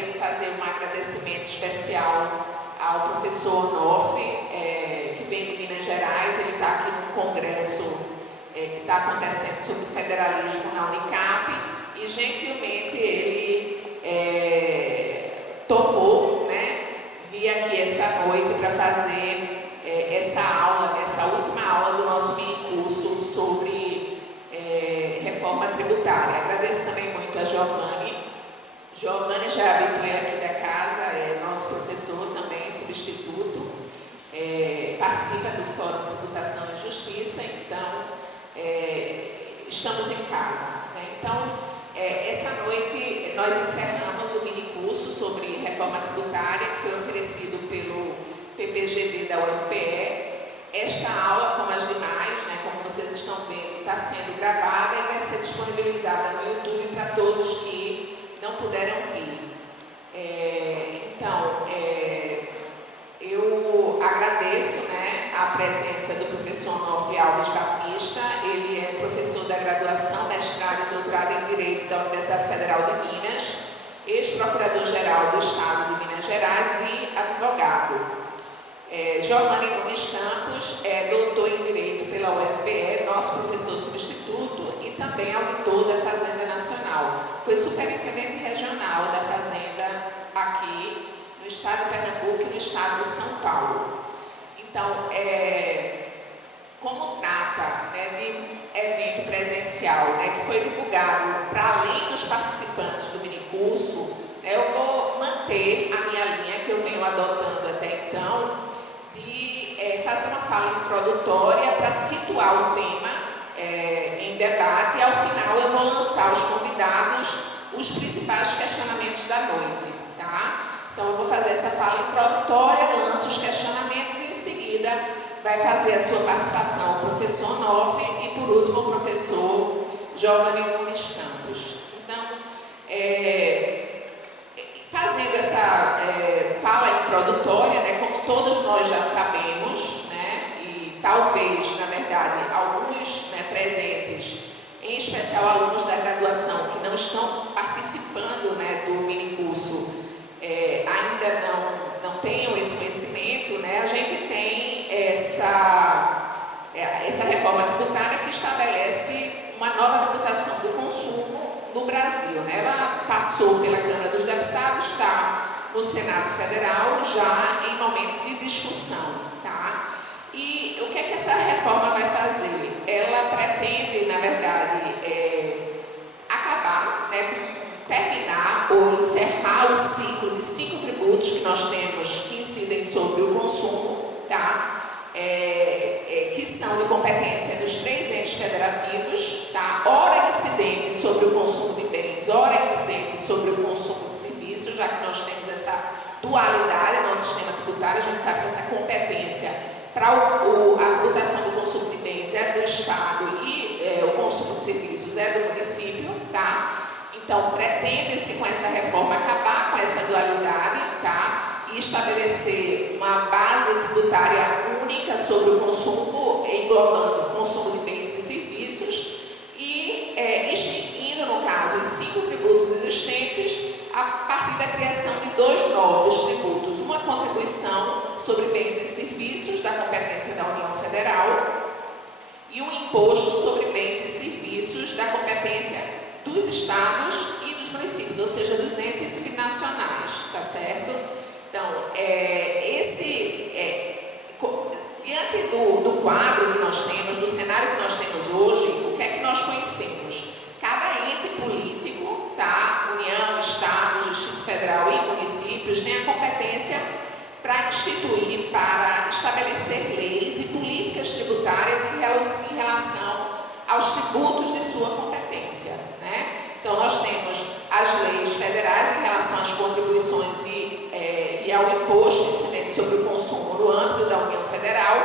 gostaria de fazer um agradecimento especial ao professor Onofre, que vem de Minas Gerais. Ele está aqui no congresso que está acontecendo sobre federalismo na Unicap, e gentilmente ele topou, né, vir aqui essa noite para fazer essa aula, essa última aula do nosso mini curso sobre reforma tributária. Agradeço também muito a Giovanni. Giovanni já é habitué aqui da casa, é nosso professor também, substituto, participa do Fórum Tributação e Justiça, então estamos em casa, né? Então, essa noite nós encerramos o mini curso sobre reforma tributária, que foi oferecido pelo PPGD da UFPE. Esta aula, como as demais, né, como vocês estão vendo, está sendo gravada e vai ser disponibilizada no YouTube para todos que não puderam vir. Então, eu agradeço, né, a presença do professor Onofre Alves Batista. Ele é professor da graduação, mestrado e doutorado em Direito da Universidade Federal de Minas, ex-procurador-geral do Estado de Minas Gerais e advogado. Giovanni Nunes Campos é doutor em Direito pela UFPE, nosso professor substituto e também auditor da Fazenda Nacional. Foi superintendente regional da Fazenda aqui no estado de Pernambuco e no estado de São Paulo. Então, como trata, né, de evento presencial, né, que foi divulgado para além dos participantes do minicurso, né, eu vou manter a minha linha que eu venho adotando até então, de fazer uma fala introdutória para situar o tema em debate, e ao final eu vou lançar aos convidados os principais questionamentos da noite, tá? Então eu vou fazer essa fala introdutória, lanço os questionamentos e em seguida vai fazer a sua participação o professor Onofre e por último o professor Giovanni Nunes Campos. Então, fazendo essa fala introdutória, né, como todos nós já sabemos, né, e talvez, na verdade, alguns, né, presentes, em especial alunos da graduação que não estão participando, né, do minicurso, ainda não tenham esse conhecimento, né, a gente tem essa reforma tributária que estabelece uma nova tributação do consumo no Brasil, né? Ela passou pela Câmara dos Deputados, está no Senado Federal já em momento de discussão, tá? E o que é que essa reforma vai fazer? Ela pretende, na verdade, acabar, né, terminar ou encerrar o ciclo de 5 tributos que nós temos que incidem sobre o consumo, tá? Que são de competência dos 3 entes federativos, tá? Ora incidente sobre o consumo de bens, ora incidente sobre o consumo de serviços, já que nós temos essa dualidade no nosso sistema tributário. A gente sabe que essa competência para a tributação do consumo de bens é do Estado e o consumo de serviços é do município, tá? Então, pretende-se com essa reforma acabar com essa dualidade, tá? E estabelecer uma base tributária única sobre o consumo, englobando o consumo de bens e serviços e extinguindo, no caso, os 5 tributos existentes a partir da criação de 2 novos tributos. Uma contribuição sobre bens e serviços da competência da União Federal e um imposto sobre bens e serviços da competência dos estados e dos municípios, ou seja, dos entes subnacionais, tá certo? Então, diante do quadro que nós temos, do cenário que nós temos hoje, o que é que nós conhecemos? Cada ente político, tá? União, Estado, Distrito Federal e municípios tem a competência para instituir, para estabelecer leis e políticas tributárias em relação aos tributos de sua competência, né? Então, nós temos as leis federais em relação às contribuições e ao imposto incidente sobre o consumo no âmbito da União Federal.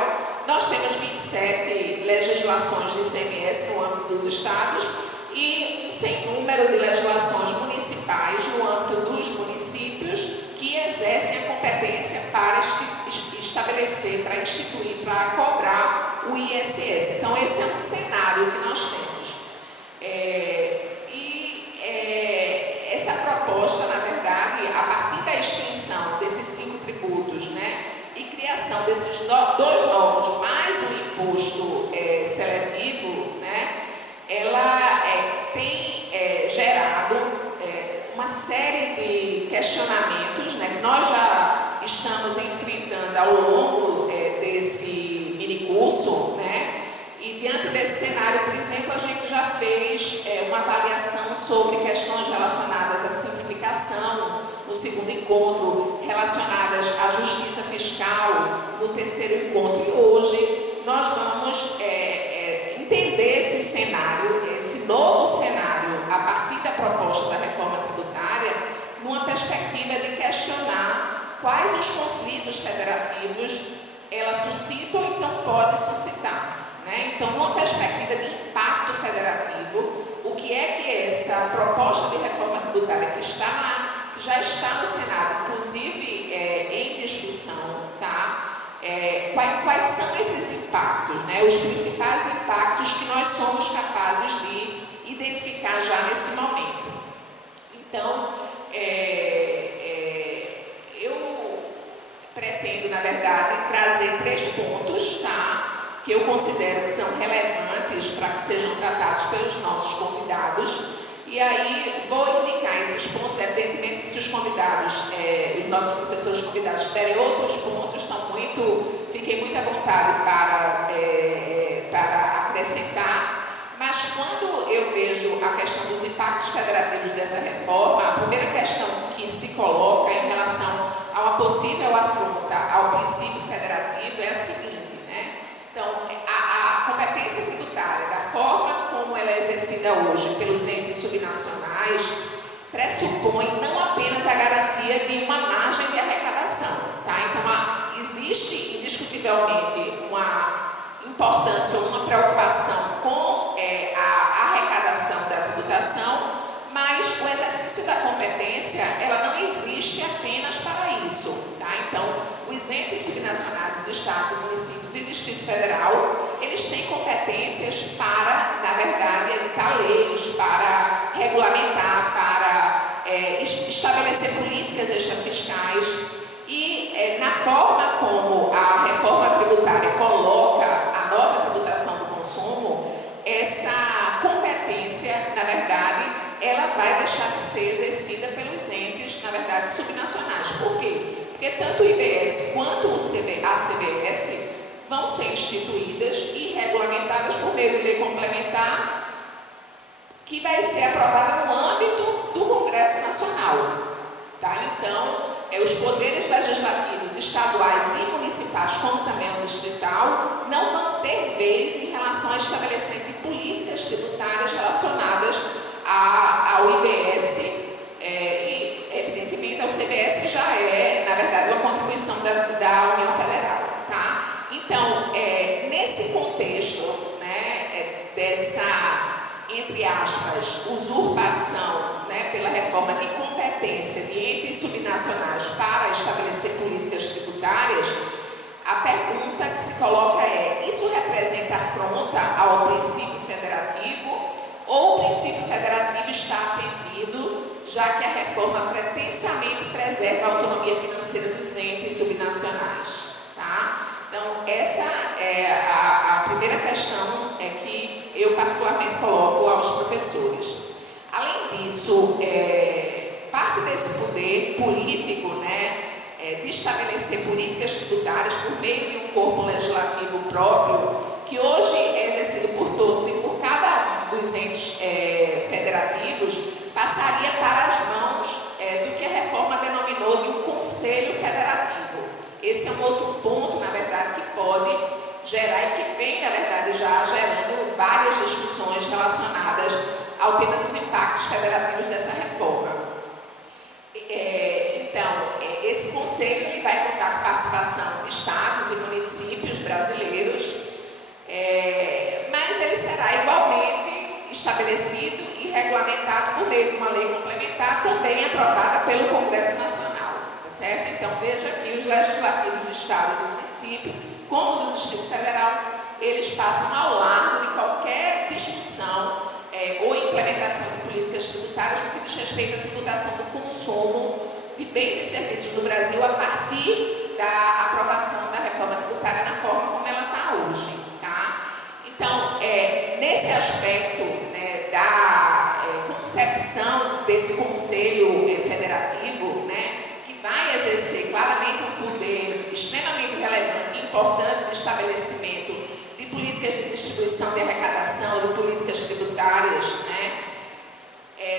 Nós temos 27 legislações de ICMS no âmbito dos estados e um sem número de legislações municipais no âmbito dos municípios que exercem a competência para estabelecer, para instituir, para cobrar o ISS. Então, esse é um cenário que nós temos. Essa proposta, na verdade, a questionamentos, né, que nós já estamos enfrentando ao longo desse minicurso, né? E diante desse cenário, por exemplo, a gente já fez uma avaliação sobre questões relacionadas à simplificação no segundo encontro, relacionadas à justiça fiscal no terceiro encontro. E hoje nós vamos entender esse cenário, esse novo cenário, a partir da proposta da reforma tributária, numa perspectiva de questionar quais os conflitos federativos ela suscita ou então pode suscitar. Né? Então, numa perspectiva de impacto federativo, o que é que essa proposta de reforma tributária que já está no Senado, inclusive em discussão, tá? Quais são esses impactos, né? Os principais impactos que nós somos capazes de identificar já nesse momento. Então, eu pretendo, na verdade, trazer 3 pontos, tá? Que eu considero que são relevantes para que sejam tratados pelos nossos convidados. E aí vou indicar esses pontos, evidentemente que se os convidados, os nossos professores convidados tiverem outros pontos, fiquei muito à vontade para acrescentar. Mas quando eu vejo a questão dos impactos federativos dessa reforma, a primeira questão que se coloca em relação a uma possível afronta ao princípio federativo é a seguinte, né? Então, a competência tributária, da forma como ela é exercida hoje pelos entes subnacionais, pressupõe não apenas a garantia de uma margem de arrecadação, tá? Então, existe indiscutivelmente uma importância, uma preocupação com a arrecadação da tributação, mas o exercício da competência, ela não existe apenas para isso, tá? Então, os entes subnacionais, os estados, municípios e Distrito Federal, eles têm competências para, na verdade, editar leis, para regulamentar, para estabelecer políticas extrafiscais. E na forma como a reforma tributária coloca a nova tributação do consumo, essa competência, na verdade, ela vai deixar de ser exercida pelos entes, na verdade, subnacionais. Por quê? Porque tanto o IBS quanto a CBS vão ser instituídas e regulamentadas por meio de lei complementar, que vai ser aprovada no âmbito do Congresso Nacional. Tá? Então, os poderes legislativos estaduais e municipais, como também o distrital, não vão ter vez em relação ao estabelecimento de políticas tributárias relacionadas ao IBS e, evidentemente, ao CBS, que já é, na verdade, uma contribuição da União Federal. Tá? Então, nesse contexto, né, dessa, entre aspas, usurpação, né, pela reforma de competência de entes subnacionais para estabelecer políticas tributárias, a pergunta que se coloca é: isso representa afronta ao princípio federativo ou o princípio federativo está atendido, já que a reforma pretensamente preserva a autonomia financeira dos entes subnacionais? Tá? Então, essa é a primeira questão que eu particularmente coloco aos professores. Além disso, parte desse poder político, né, de estabelecer políticas tributárias por meio de um corpo legislativo próprio, que hoje é exercido por todos e por cada um dos entes federativos, passaria para as mãos do que a reforma denominou de um Conselho Federativo. Esse é um outro ponto, na verdade, que pode gerar e que vem, na verdade, já gerando várias discussões relacionadas ao tema dos impactos federativos dessa reforma. Então, esse conselho ele vai contar com participação de estados e municípios brasileiros, mas ele será igualmente estabelecido e regulamentado por meio de uma lei complementar, também aprovada pelo Congresso Nacional, tá certo? Então, veja que os legislativos do estado e do município, como do Distrito Federal, eles passam ao largo de qualquer discussão ou implementação de políticas tributárias no que diz respeito à tributação do consumo de bens e serviços no Brasil a partir da aprovação da reforma tributária na forma como ela está hoje. Tá? Então, nesse aspecto, né, da concepção desse Conselho Federativo, né, distribuição de arrecadação, de políticas tributárias, né?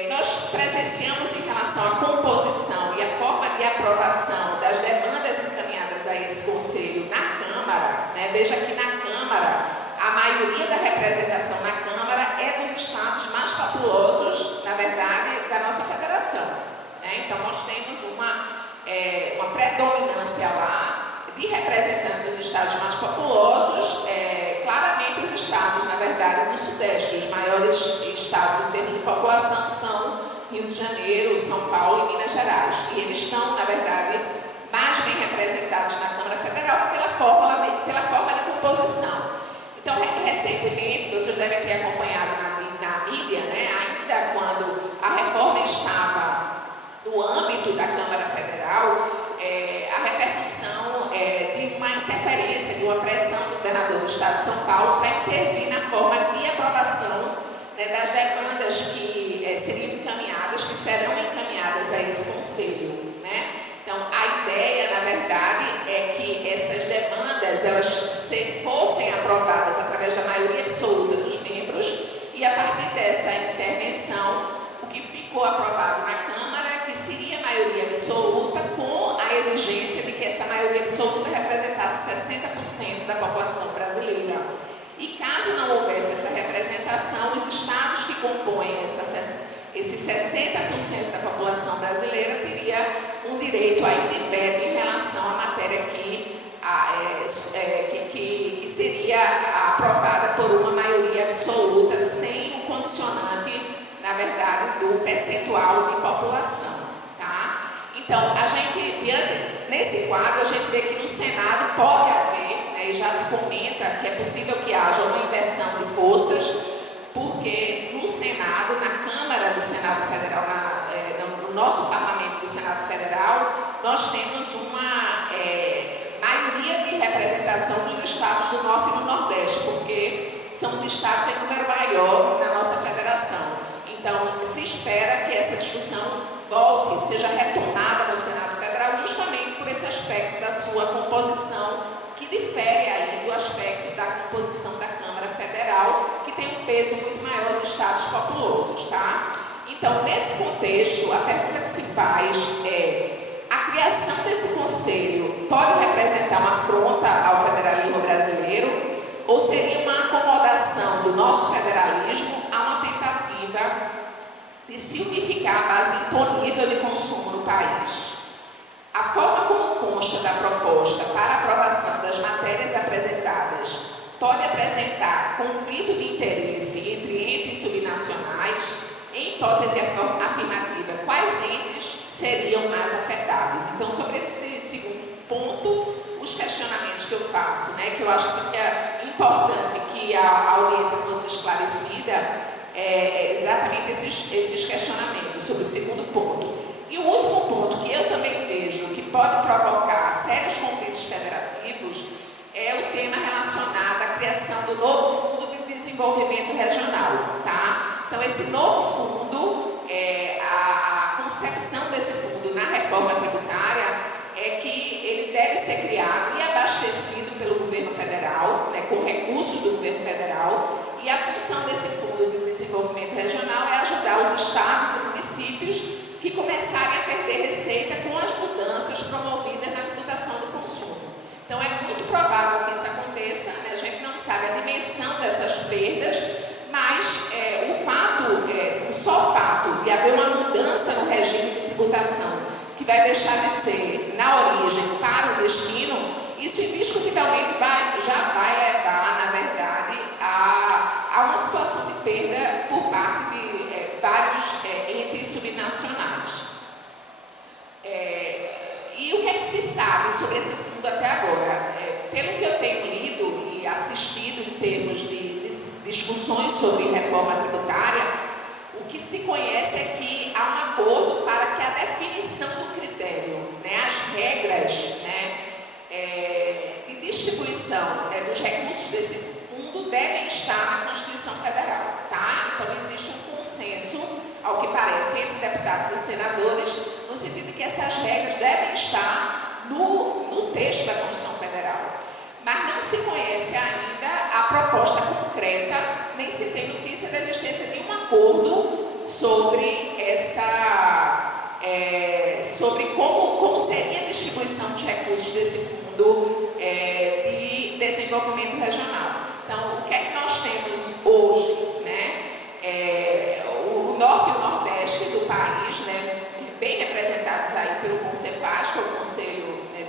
Nós presenciamos em relação à composição e a forma de aprovação das demandas encaminhadas a esse Conselho na Câmara, né? Veja que na Câmara, a maioria da representação na Câmara é dos estados mais populosos, na verdade, da nossa federação, né? Então, nós temos uma predominância lá de representantes dos estados mais populosos, claramente os estados, na verdade, do Sudeste. Os maiores estados em termos de população são Rio de Janeiro, São Paulo e Minas Gerais. E eles estão, na verdade, mais bem representados na Câmara Federal pela forma de composição. Então, recentemente, vocês devem ter acompanhado na mídia, né, ainda quando a reforma estava no âmbito da Câmara Federal, a repercussão de uma interferência, de uma pressão do governador do Estado de São Paulo para intervir na forma de aprovação, né, das demandas que seriam encaminhadas, que serão encaminhadas a esse Conselho, né? Então, a ideia, na verdade, é que essas demandas elas fossem aprovadas através da maioria absoluta dos membros e, a partir dessa intervenção, o que ficou aprovado na Câmara é que seria maioria absoluta com a exigência de que essa maioria absoluta representasse 60% da população brasileira. E caso não houvesse essa representação, os estados que compõem esses 60% da população brasileira teria um direito ainda de veto em relação à matéria que seria aprovada por uma maioria absoluta, sem o condicionante, na verdade, do percentual de população, tá? Então, nesse quadro, a gente vê que no Senado pode haver, né, e já se comenta que é possível que haja uma inversão de forças, porque no Senado, na Câmara do Senado Federal, no nosso Parlamento do Senado Federal, nós temos uma maioria de representação dos estados do Norte e do Nordeste, porque são os estados em número maior na nossa federação. Então, se espera que essa discussão volte, seja retomada no Senado Federal, justamente por esse aspecto da sua composição, que difere aí do aspecto da composição da Câmara Federal, que tem um peso muito maior aos estados populosos, tá? Então, nesse contexto, a pergunta que se faz é: a criação desse conselho pode representar uma afronta ao federalismo brasileiro ou seria uma acomodação do nosso federalismo a uma tentativa de se unificar a base imponível de consumo no país? A forma como consta da proposta para aprovação das matérias apresentadas pode apresentar conflito de interesse entre entes subnacionais? Em hipótese afirmativa, quais entes seriam mais afetados? Então, sobre esse segundo ponto, os questionamentos que eu faço, né, que eu acho que é importante que a audiência fosse esclarecida, exatamente esses questionamentos sobre o segundo ponto. E o último ponto que eu também vejo que pode provocar sérios conflitos federativos é o tema relacionado à criação do novo Fundo de Desenvolvimento Regional, tá? Então, esse novo fundo, a concepção desse fundo na reforma tributária é que ele deve ser criado e abastecido pelo governo federal, né, com recursos do governo federal, e a função desse Fundo de Desenvolvimento Regional é ajudar os estados e municípios que começarem a perder receita com as mudanças promovidas na tributação do consumo. Então, é muito provável que isso aconteça, né? A gente não sabe a dimensão dessas perdas, mas o só fato de haver uma mudança no regime de tributação, que vai deixar de ser na origem para o destino, isso indiscutivelmente já vai levar, na verdade, a uma situação de perda por parte de vários entes subnacionais. E o que é que se sabe sobre esse fundo até agora? Pelo que eu tenho lido e assistido em termos de discussões sobre reforma tributária, o que se conhece é que há um acordo para que a definição do critério, né, as regras, né, de distribuição, né, dos recursos desse fundo devem estar na Constituição Federal, tá? Então, existe um consenso, ao que parece, entre deputados e senadores, no sentido de que essas regras devem estar no texto da Constituição Federal. Mas não se conhece ainda a proposta concreta, nem se tem notícia da existência de um acordo sobre sobre como seria a distribuição de recursos desse fundo de desenvolvimento regional. Então, o que é que nós temos hoje, né? O Norte e o Nordeste do país, né, bem representados aí pelo CONCEFAZ, que é o Conselho, né,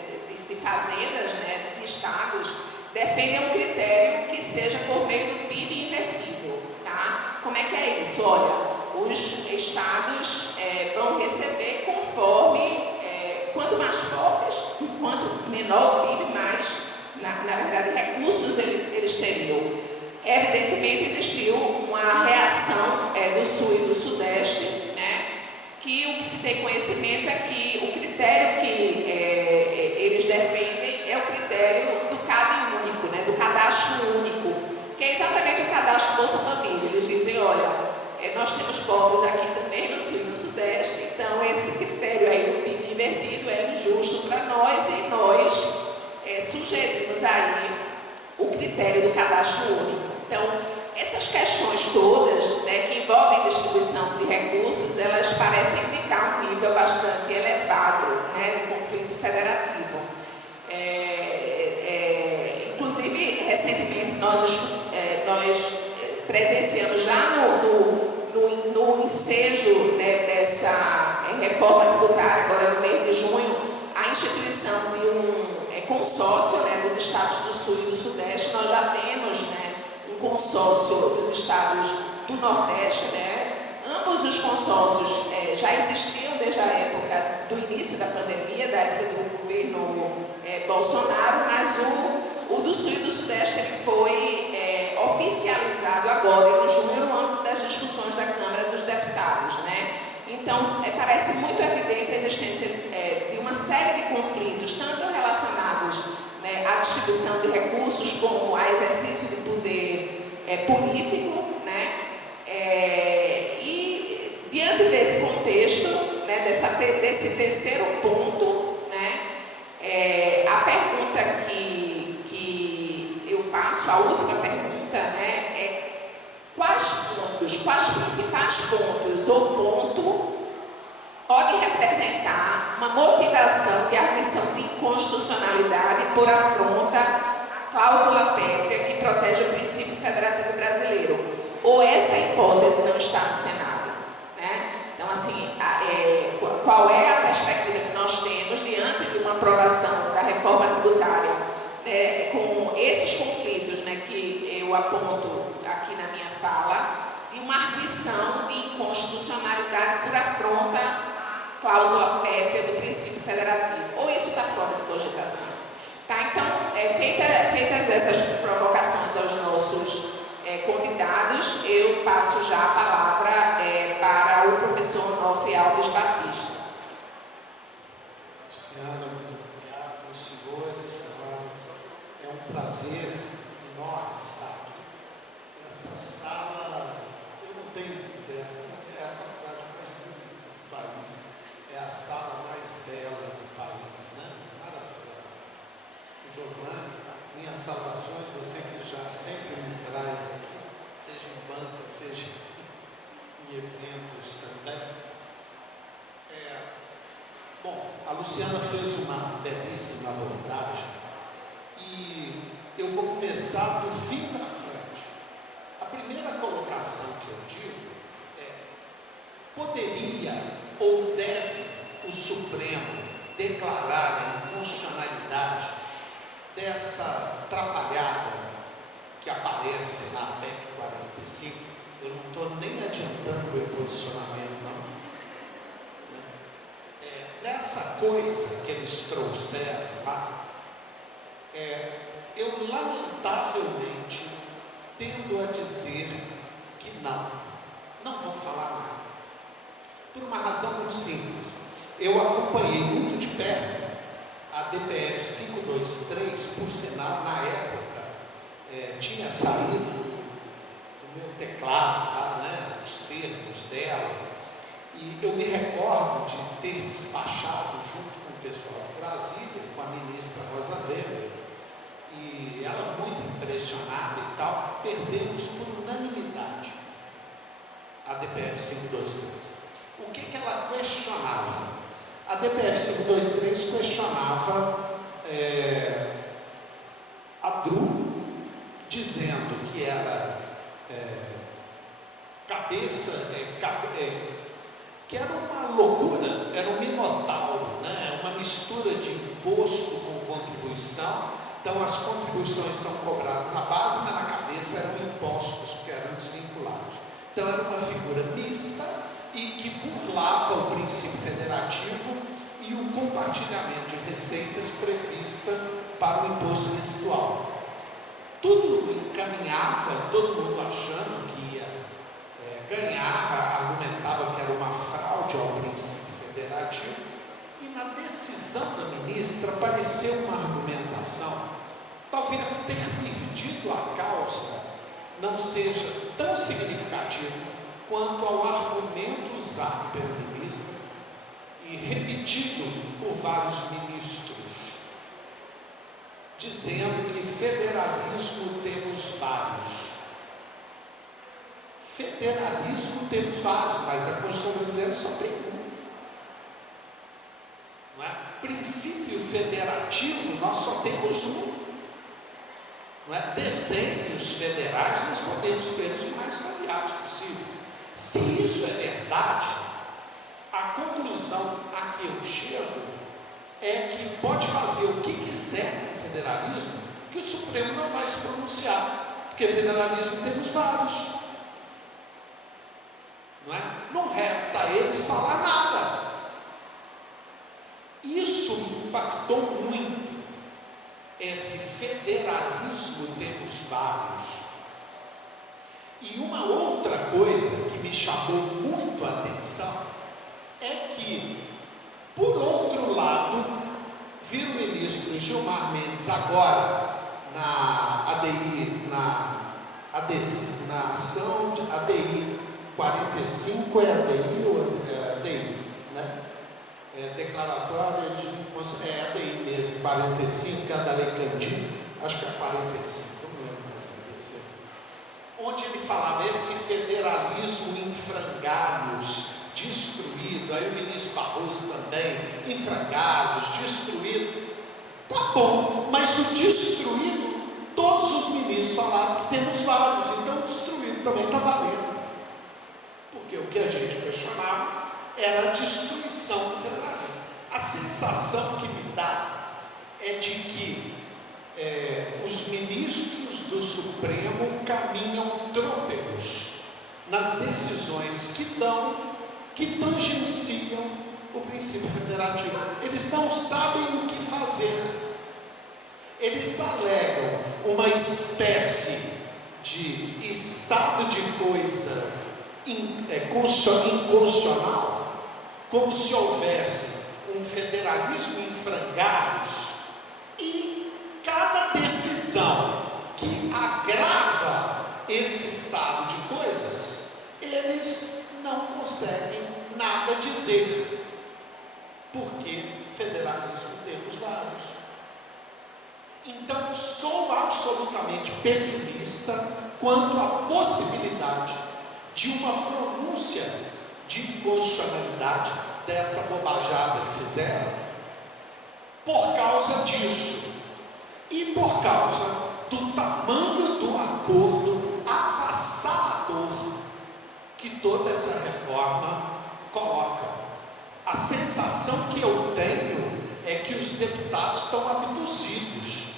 de Fazendas, né, de Estados, defendem um critério que seja por meio do PIB invertido, tá? Como é que é isso? Olha, os estados vão receber conforme, quanto mais fortes, quanto menor o PIB, mais, na verdade, recursos eles teriam. Evidentemente, existiu uma reação do Sul e do Sudeste, né, que o que se tem conhecimento é que o critério que eles defendem é o critério do CAD único, né, do cadastro único, que é exatamente o cadastro Bolsa Família. Eles dizem, olha, nós temos pobres aqui também no Sul e no Sudeste, então esse critério aí do PIB invertido é injusto para nós e nós sugerimos aí o critério do cadastro único. Então, essas questões todas, né, que envolvem distribuição de recursos, elas parecem indicar um nível bastante elevado, né, de conflito federativo. Inclusive, recentemente, nós presenciamos já no ensejo, né, dessa reforma tributária, agora no mês de junho, a instituição de um consórcio, né, dos estados do Sul e do Sudeste. Nós já temos, né, um consórcio dos estados do Nordeste, né? Ambos os consórcios já existiam desde a época do início da pandemia, da época do governo Bolsonaro, mas o do Sul e do Sudeste ele foi oficializado agora, em junho, no âmbito das discussões da Câmara dos Deputados, né? Então, parece muito evidente a existência de uma série de conflitos, tanto relacionados, né, à distribuição de recursos, como ao exercício de poder político, né? E, diante desse contexto, né, desse terceiro ponto, né, a pergunta que eu faço, a última pergunta, né, é quais principais pontos ou ponto pode representar uma motivação de arguição de inconstitucionalidade por afronta à cláusula pétrea que protege o princípio federativo brasileiro, ou essa hipótese não está no Senado, né? Então, assim, qual é a perspectiva que nós temos diante de uma aprovação da reforma tributária, né, com esses conflitos, né, que eu aponto aqui na minha fala, e uma arguição de inconstitucionalidade por afronta à cláusula pétrea do princípio federativo, ou isso está fora de cogitação? Tá? Então, feitas essas provocações aos nossos convidados, eu passo já a palavra para o professor Onofre Alves Batista. Luciana, muito obrigado. Senhores, senhora, é um prazer enorme estar aqui. Essa sala, eu não tenho ideia, é a faculdade mais bonita do país, é a sala mais bela do país, né? Maravilhosa. Giovanni, minhas saudações, você que já sempre me traz aqui, seja em banca, seja em eventos também. Bom, a Luciana fez uma belíssima abordagem e eu vou começar do fim para frente. A primeira colocação que eu digo é: poderia ou deve o Supremo declarar a inconstitucionalidade dessa atrapalhada que aparece na PEC 45? Eu não estou nem adiantando o meu posicionamento, não. Dessa coisa que eles trouxeram lá, eu lamentavelmente tendo a dizer que não vão falar nada. Por uma razão muito simples. Eu acompanhei muito de perto a DPF 523, por sinal, na época, tinha saído do meu teclado, né, os termos dela. E eu me recordo de ter despachado junto com o pessoal de Brasília, com a ministra Rosa Weber, e ela muito impressionada e tal, perdemos por unanimidade a DPF 523. O que ela questionava? A DPF 523 questionava a Dru, dizendo que era que era uma loucura, era um minotauro, né? Uma mistura de imposto com contribuição. Então as contribuições são cobradas na base, mas na cabeça eram impostos, porque eram desvinculados. Então era uma figura mista e que burlava o princípio federativo e o compartilhamento de receitas prevista para o imposto residual. Tudo encaminhava, todo mundo achando que ia ganhar, argumentava que era uma fraude ao princípio federativo, e na decisão da ministra apareceu uma argumentação, talvez ter perdido a causa não seja tão significativo quanto ao argumento usado pelo ministro e repetido por vários ministros, dizendo que federalismo temos vários. Federalismo temos vários, mas a Constituição brasileira só tem um. Não é? Princípio federativo, nós só temos um. Não é? Desenhos federais, nós podemos ter os mais variados possível. Se isso é verdade, a conclusão a que eu chego é que pode fazer o que quiser com o federalismo, que o Supremo não vai se pronunciar, porque federalismo temos vários. Não é? Não resta a eles falar nada. Isso impactou muito. Esse federalismo temos vários. E uma outra coisa que me chamou muito a atenção é que, por outro lado, vi o ministro Gilmar Mendes agora na ADI, na ação de ADI 45, é ADI ou é ADI, né? Declaratória de ADI mesmo, 45, que é da Lei Candir, acho que é 45, não lembro mais desse. Onde ele falava esse federalismo em frangalhos, destruído, aí o ministro Barroso também, em frangalhos, destruído. Tá bom, mas o destruído, todos os ministros falaram que temos vários, então o destruído também está valendo. Porque o que a gente questionava era a destruição do federalismo. A sensação que me dá é de que os ministros do Supremo caminham trôpegos nas decisões que tangenciam o princípio federativo. Eles não sabem o que fazer. Eles alegam uma espécie de estado de coisa inconstitucional, como se houvesse um federalismo em frangalhos, e cada decisão que agrava esse estado de coisas, eles não conseguem nada dizer, porque federalismo temos vários. Então, sou absolutamente pessimista quanto à possibilidade de uma pronúncia de inconstitucionalidade dessa bobajada que fizeram, por causa disso, e por causa do tamanho do acordo avassalador que toda essa reforma coloca. A sensação que eu tenho é que os deputados estão abduzidos.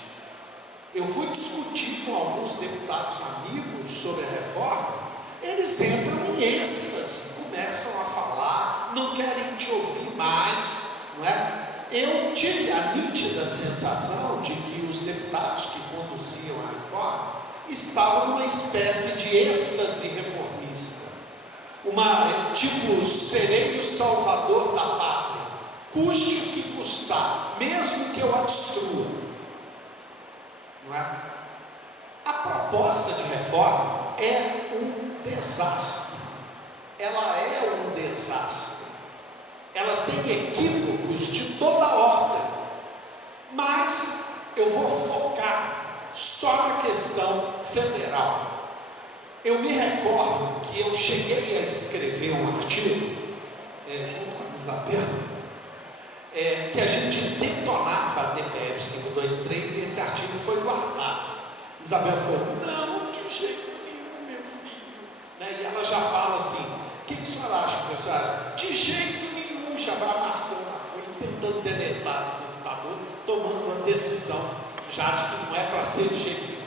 Eu fui discutir com alguns deputados amigos sobre a reforma, eles entram em êxtase, começam a falar, não querem te ouvir mais, não é? Eu tive a nítida sensação de que os deputados que conduziam a reforma estavam numa espécie de êxtase reformista, tipo serei o salvador da pátria, custe o que custar, mesmo que eu a destrua, não é? A proposta de reforma é um desastre, ela é um desastre. Ela tem equívocos de toda ordem, mas eu vou focar Eu me recordo que eu cheguei a escrever um artigo, junto com a Isabel, que a gente detonava a DPF 523 e esse artigo foi guardado. A Isabel falou: não, de jeito nenhum, meu filho. Né? E ela já fala assim: o que a senhora acha, professora? De jeito nenhum, já vai amassando a folha, tentando deletar do computador, tomando uma decisão, já de que não é para ser de jeito nenhum.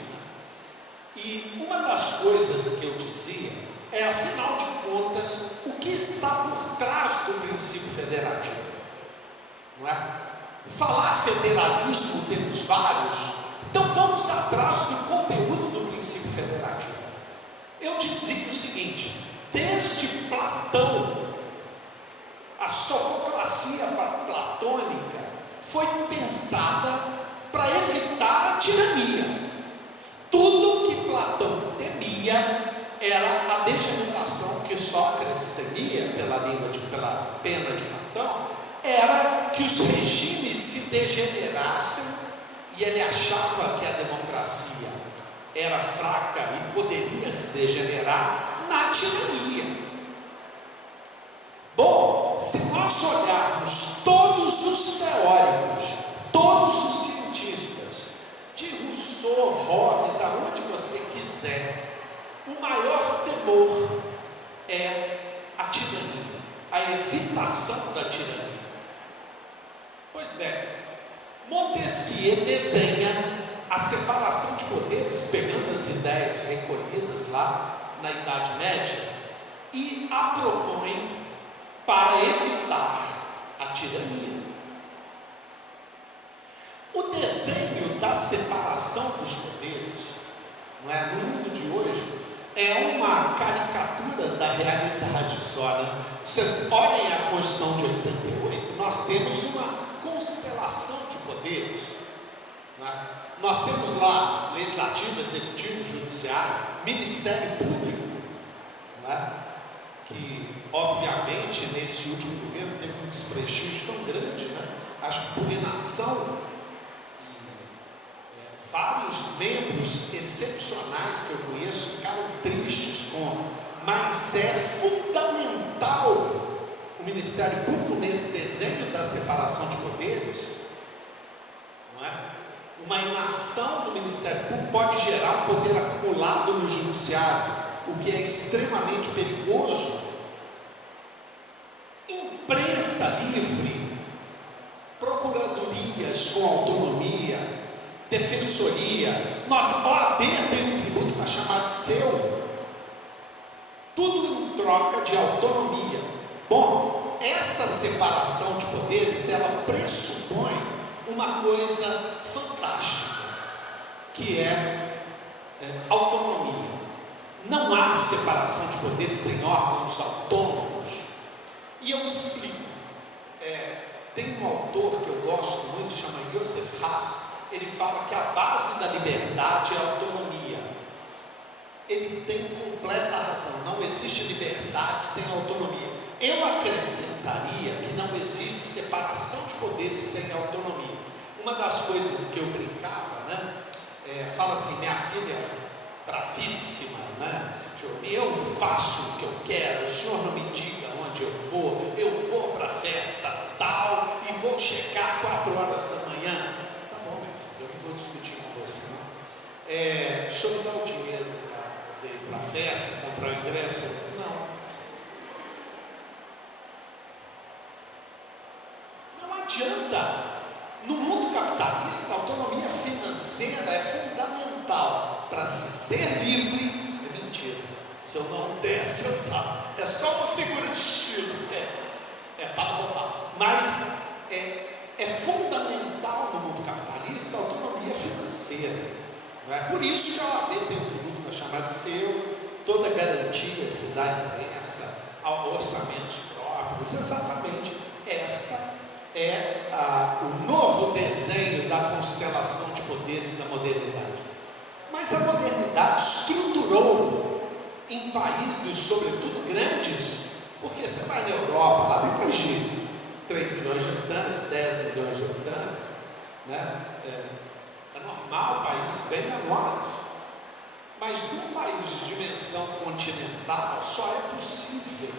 E uma das coisas que eu dizia é, afinal de contas, o que está por trás do princípio federativo, não é? Falar federalismo temos vários, então vamos atrás do conteúdo do princípio federativo. Eu dizia o seguinte: desde Platão, a sofoclacia platônica foi pensada para evitar a tirania. Tudo que Platão temia era a degeneração que Sócrates temia pela pena de Platão, era que os regimes se degenerassem, e ele achava que a democracia era fraca e poderia se degenerar na tirania. Bom, se nós olharmos todos os teóricos, todos os cientistas, de Rousseau, Hobbes, aonde você quiser, o maior temor é a tirania, a evitação da tirania. Pois bem, Montesquieu desenha a separação de poderes, pegando as ideias recolhidas lá na Idade Média, e a propõe para evitar a tirania. O desenho da separação dos poderes, não é, no mundo de hoje, é uma caricatura da realidade só, né? Vocês olhem a Constituição de 88, nós temos uma constelação de poderes, né? Nós temos lá legislativo, executivo, judiciário, Ministério Público, né? Que obviamente nesse último governo teve um desprestígio tão grande, né? Acho que por inação, vários membros excepcionais que eu conheço ficaram tristes com, mas é fundamental o Ministério Público nesse desenho da separação de poderes, não é? Uma inação do Ministério Público pode gerar poder acumulado no judiciário, o que é extremamente perigoso. Imprensa livre, procuradorias com autonomia, defensoria, nossa OAB tem um tributo para chamar de seu, tudo em troca de autonomia. Bom, essa separação de poderes, ela pressupõe uma coisa fantástica, que é autonomia. Não há separação de poderes sem órgãos autônomos. E eu explico. Tem um autor que eu gosto muito, chama Joseph Haas. Ele fala que a base da liberdade é a autonomia. Ele tem completa razão. Não existe liberdade sem autonomia. Eu acrescentaria que não existe separação de poderes sem autonomia. Uma das coisas que eu brincava, né? Fala assim: minha filha bravíssima, né? Eu faço o que eu quero, o senhor não me diga onde eu vou para a festa tal e vou chegar 4 horas da manhã. Tá bom, meu filho, eu não vou discutir com você, não. O senhor me dá o dinheiro para ir para a festa, comprar o ingresso? Não adianta. No mundo capitalista, a autonomia financeira é fundamental para se ser livre. É mentira. Se eu não der, eu tá. É só uma figura de estilo. Para roubar. Mas é fundamental no mundo capitalista a autonomia financeira. Não é? Por isso que a OAB tem um tributo para chamar de seu, toda garantia se dá à imprensa, orçamentos próprios. Exatamente esta é o novo desenho da constelação de poderes da modernidade. Mas a modernidade estruturou em países, sobretudo grandes, porque você vai na Europa, lá depois de 3 milhões de habitantes, 10 milhões de habitantes, né? É normal, países bem menores. Mas num país de dimensão dimensão continental, só é possível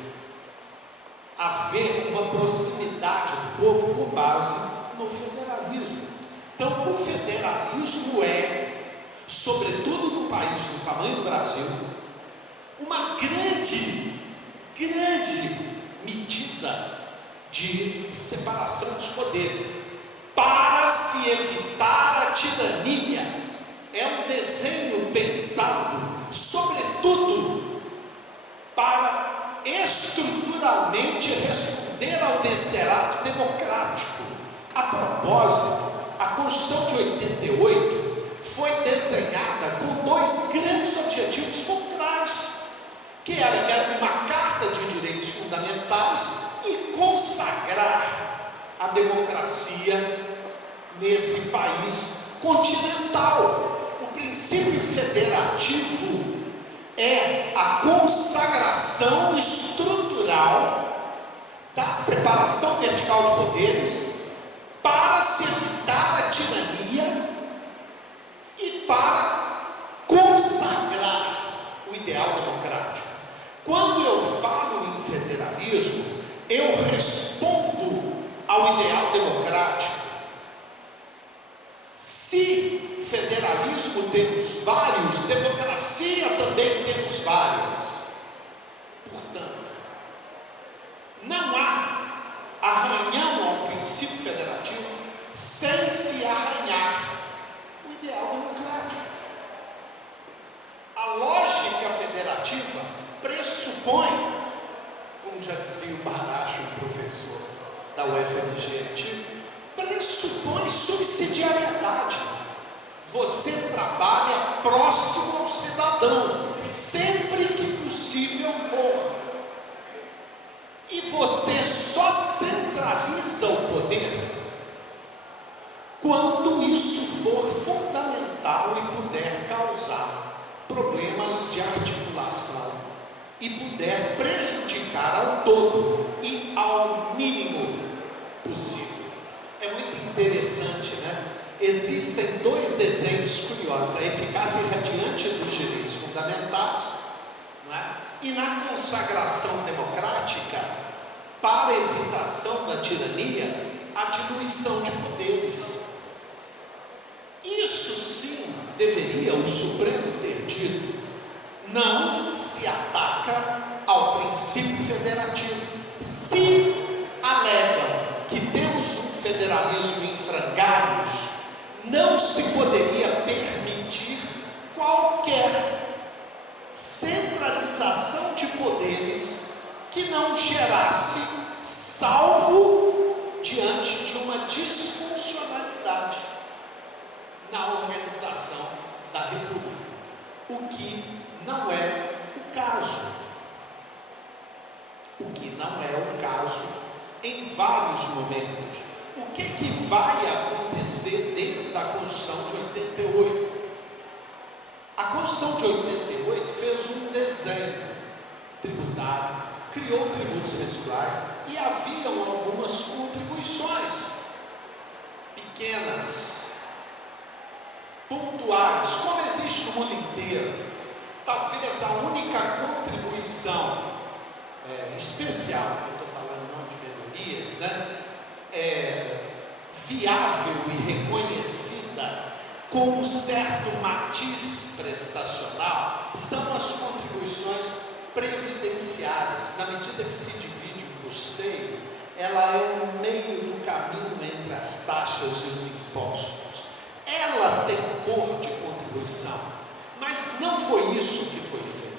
haver uma proximidade do povo com base no federalismo. Então, o federalismo é, sobretudo no país do tamanho do Brasil, uma grande medida de separação dos poderes, para se evitar a tirania. É um desenho pensado, sobretudo, para estruturalmente responder ao desiderato democrático. A propósito, a Constituição de 88 foi desenhada com dois grandes objetivos fulcrais, que era uma carta de direitos fundamentais e consagrar a democracia nesse país continental. O princípio federativo é a consagração estrutural da separação vertical de poderes para se evitar a tirania e para consagrar o ideal democrático. Quando eu falo em federalismo, eu respondo ao ideal democrático. Se federalismo temos vários, democracia também temos várias. Portanto, não há arranhão ao princípio federativo sem se arranhar o ideal democrático. A lógica federativa pressupõe, como já dizia o Baracho, o professor da UFMG antigo, pressupõe subsidiariedade. Você trabalha próximo ao cidadão, sempre que possível for. E você só centraliza o poder quando isso for fundamental e puder causar problemas de articulação e puder prejudicar ao todo e ao mínimo possível. É muito interessante, né? Existem dois desenhos curiosos: a eficácia irradiante dos direitos fundamentais, não é? E na consagração democrática, para a evitação da tirania, a diluição de poderes. Isso sim deveria o Supremo ter dito. Não se ataca ao princípio federativo. Se alega que temos um federalismo em frangalhos, não se poderia permitir qualquer centralização de poderes que não gerasse salvo diante de uma disfuncionalidade na organização da República, o que não é o caso. O que não é o caso em vários momentos. O que vai acontecer desde a Constituição de 88? A Constituição de 88 fez um desenho tributário, criou tributos residuais e haviam algumas contribuições pequenas, pontuais, como existe no mundo inteiro. Talvez a única contribuição especial, que eu estou falando não de melhorias, né, viável e reconhecida com um certo matiz prestacional, são as contribuições previdenciárias. Na medida que se divide o custeio, ela é o meio do caminho entre as taxas e os impostos. Ela tem cor de contribuição, mas não foi isso que foi feito.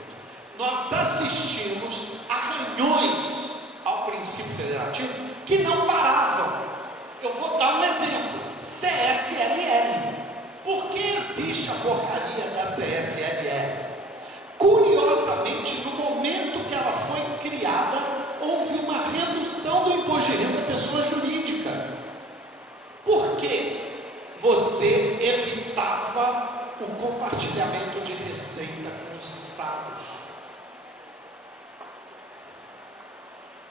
Nós assistimos arranhões ao princípio federativo que não paravam. Eu vou dar um exemplo: CSLL. Por que existe a porcaria da CSLL? Curiosamente, no momento que ela foi criada, houve uma redução do imposto de renda da pessoa jurídica. Por quê? Você evitava o compartilhamento de receita com os estados.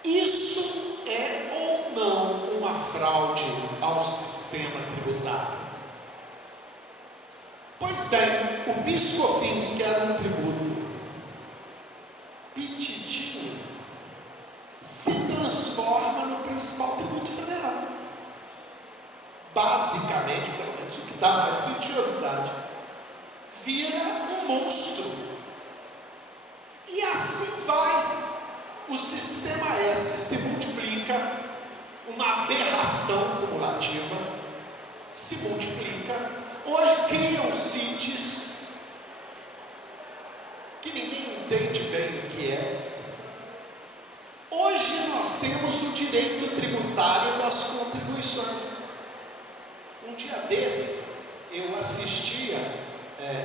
Isso é ou não uma fraude ao sistema tributário? Pois bem, o PIS/COFINS, que era um tributo dá mais religiosidade, vira um monstro. E assim vai. O sistema S se multiplica, uma aberração cumulativa se multiplica. Hoje criam CITES que ninguém entende bem o que é. Hoje nós temos o direito tributário das contribuições. Um dia desse eu assistia,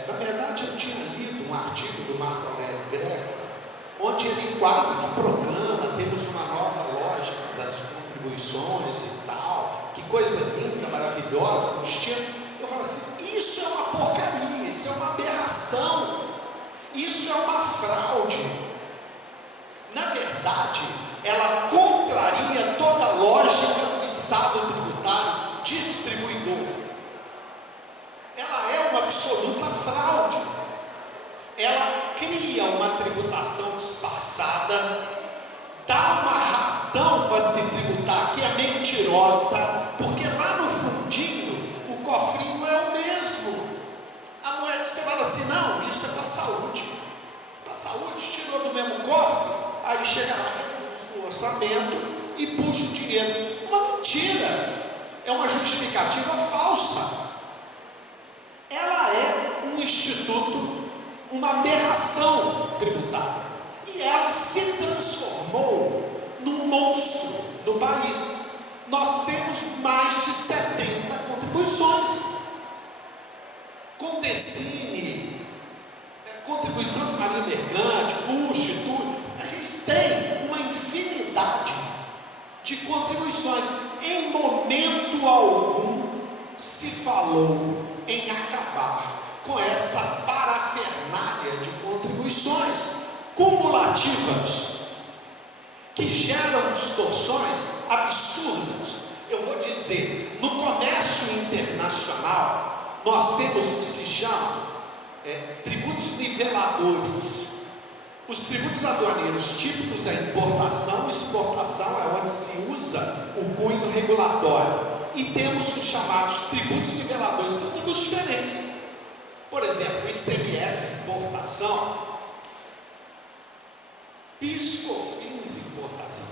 na verdade eu tinha lido um artigo do Marco Aurélio Greco, onde ele quase que proclama: temos uma nova lógica das contribuições e tal, que coisa linda, maravilhosa, nos tinha. Eu falo assim, isso é uma porcaria, isso é uma aberração, isso é uma fraude. Na verdade, ela contraria toda a lógica do Estado tributário distribuidor. Ela é uma absoluta fraude. Ela cria uma tributação disfarçada, dá uma razão para se tributar que é mentirosa, porque lá no fundinho o cofrinho é o mesmo. A moeda, você fala assim, não, isso é para a saúde. Para a saúde, tirou do mesmo cofre, aí chega lá, reduz o orçamento e puxa o dinheiro. Uma mentira, é uma justificativa falsa. Ela é um instituto, uma aberração tributária, e ela se transformou num monstro no país. Nós temos mais de 70 contribuições, Condecine, contribuição de marinha mercante, FUST, tudo. A gente tem uma infinidade de contribuições. Em momento algum se falou em acabar com essa parafernália de contribuições cumulativas que geram distorções absurdas. Eu vou dizer, no comércio internacional nós temos o que se chama tributos niveladores. Os tributos aduaneiros típicos é importação e exportação, é onde se usa o cunho regulatório. E temos os chamados tributos niveladores, são tributos diferentes. Por exemplo, ICMS importação, PIS, COFINS importação.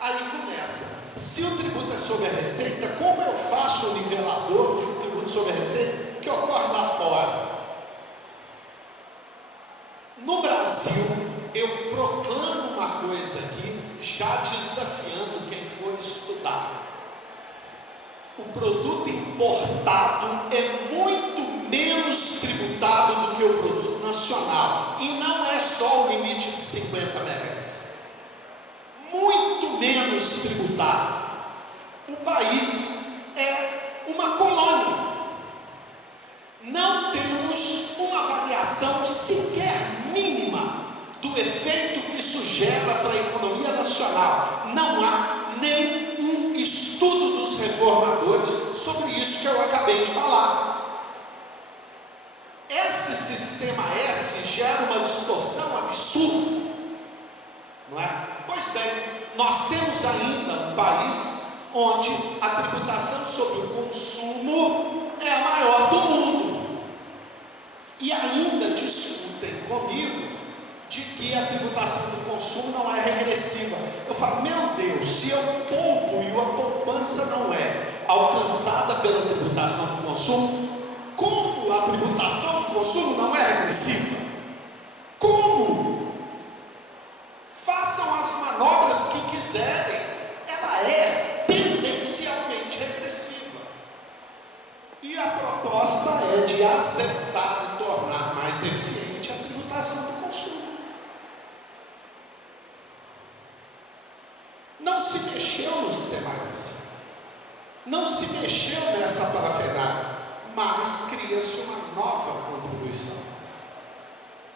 Aí começa, se o tributo é sobre a receita, como eu faço o nivelador de um tributo sobre a receita que ocorre lá fora? No Brasil, eu proclamo uma coisa aqui, já desafiando quem for estudar. O produto importado é muito menos tributado do que o produto nacional. E não é só o limite de 50 reais. Muito menos tributado. O país é uma colônia. Não temos uma avaliação sequer mínima do efeito que isso gera para a economia nacional. Não há nenhum estudo dos reformadores sobre isso que eu acabei de falar. Esse sistema S gera uma distorção absurda, não é? Pois bem, nós temos ainda um país onde a tributação sobre o consumo é a maior do mundo. E ainda discutem comigo de que a tributação do consumo não é regressiva. Eu falo, meu Deus, se eu poupo e a poupança não é alcançada pela tributação do consumo, como a tributação do consumo não é regressiva? Como? Façam as manobras que quiserem, ela é tendencialmente regressiva. E a proposta é de acertar e tornar mais eficiente a tributação do consumo. Não se mexeu no sistema S, não se mexeu nessa parafernália, mas cria-se uma nova contribuição.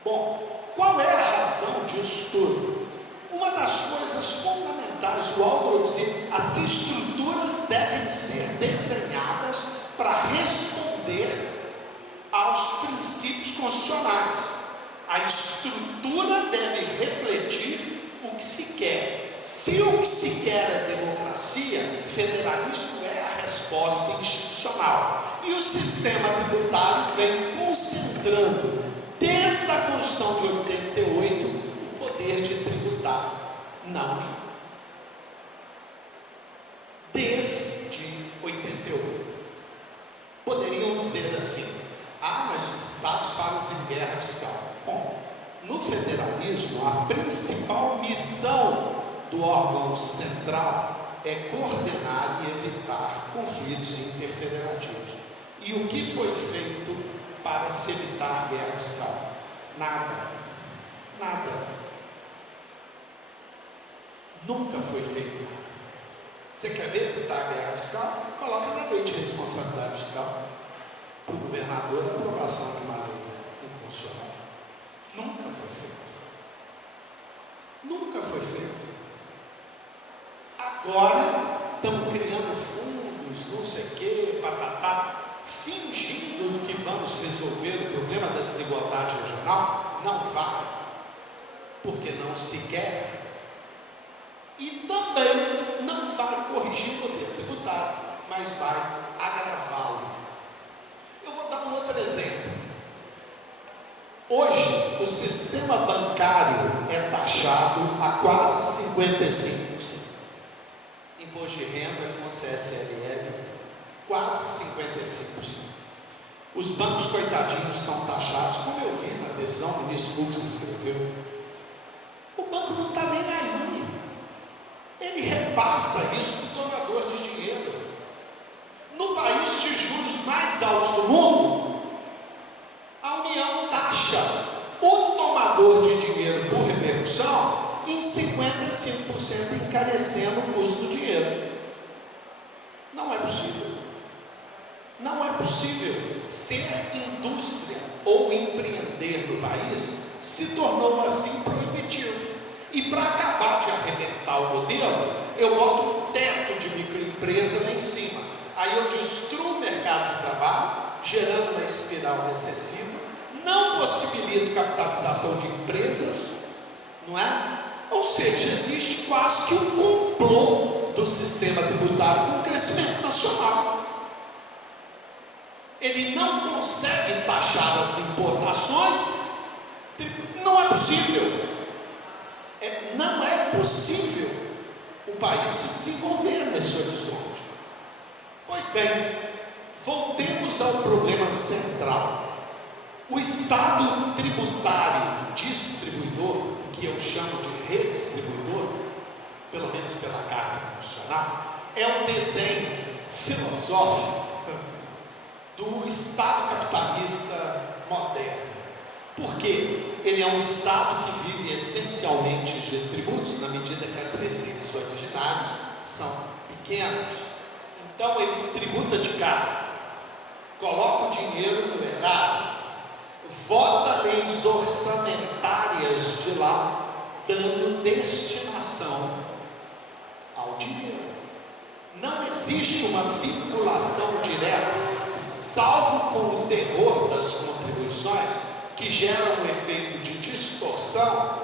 Bom, qual é a razão disso tudo? Uma das coisas fundamentais do autoroduzir, as estruturas devem ser desenhadas para responder aos princípios constitucionais. A estrutura deve refletir o que se quer. Se o que se quer é democracia, federalismo é a resposta institucional. E o sistema tributário vem concentrando, desde a Constituição de 88, o poder de tributar na União. Desde 88. Poderiam dizer assim: ah, mas os estados falam em guerra fiscal. Bom, no federalismo, a principal missão do órgão central é coordenar e evitar conflitos interfederativos. E o que foi feito para se evitar guerra fiscal? Nada. Nada. Nunca foi feito nada. Você quer ver evitar guerra fiscal? Coloca na lei de responsabilidade fiscal para o governador a aprovação de uma lei inconstitucional. Nunca foi feito. Nunca foi feito. Agora estamos criando fundos, não sei o quê, patatá, fingindo que vamos resolver o problema da desigualdade regional. Não vai, porque não se quer. E também não vai corrigir o poder tributário, mas vai agravá-lo. Eu vou dar um outro exemplo. Hoje, o sistema bancário é taxado a quase 55%. Imposto de renda com CSLL, quase 55%. Os bancos, coitadinhos, são taxados, como eu vi na decisão, o ministro Fux escreveu. O banco não está nem aí. Ele repassa isso para o tomador de dinheiro. No país de juros mais altos do mundo, a União taxa o tomador de dinheiro por repercussão em 55%, encarecendo o custo do dinheiro. Não é possível. Não é possível. Ser indústria ou empreender no país se tornou assim proibitivo. E para acabar de arrebentar o modelo, eu boto um teto de microempresa lá em cima. Aí eu destruo o mercado de trabalho, gerando uma espiral recessiva, não possibilito capitalização de empresas, não é? Ou seja, existe quase que um complô do sistema tributário com o crescimento nacional. Ele não consegue taxar as importações, não é possível. Não é possível o país se desenvolver nesse horizonte. Pois bem, voltemos ao problema central. O Estado tributário distribuidor, que eu chamo de redistribuidor, pelo menos pela Carta Constitucional, é um desenho filosófico do Estado capitalista moderno. Por quê? Ele é um Estado que vive essencialmente de tributos, na medida que as receitas originárias são pequenas. Então ele tributa de cá, coloca o dinheiro no erário, vota leis orçamentárias de lá, dando destinação ao dinheiro. Não existe uma vinculação direta, salvo com o terror das contribuições, que gera um efeito de distorção.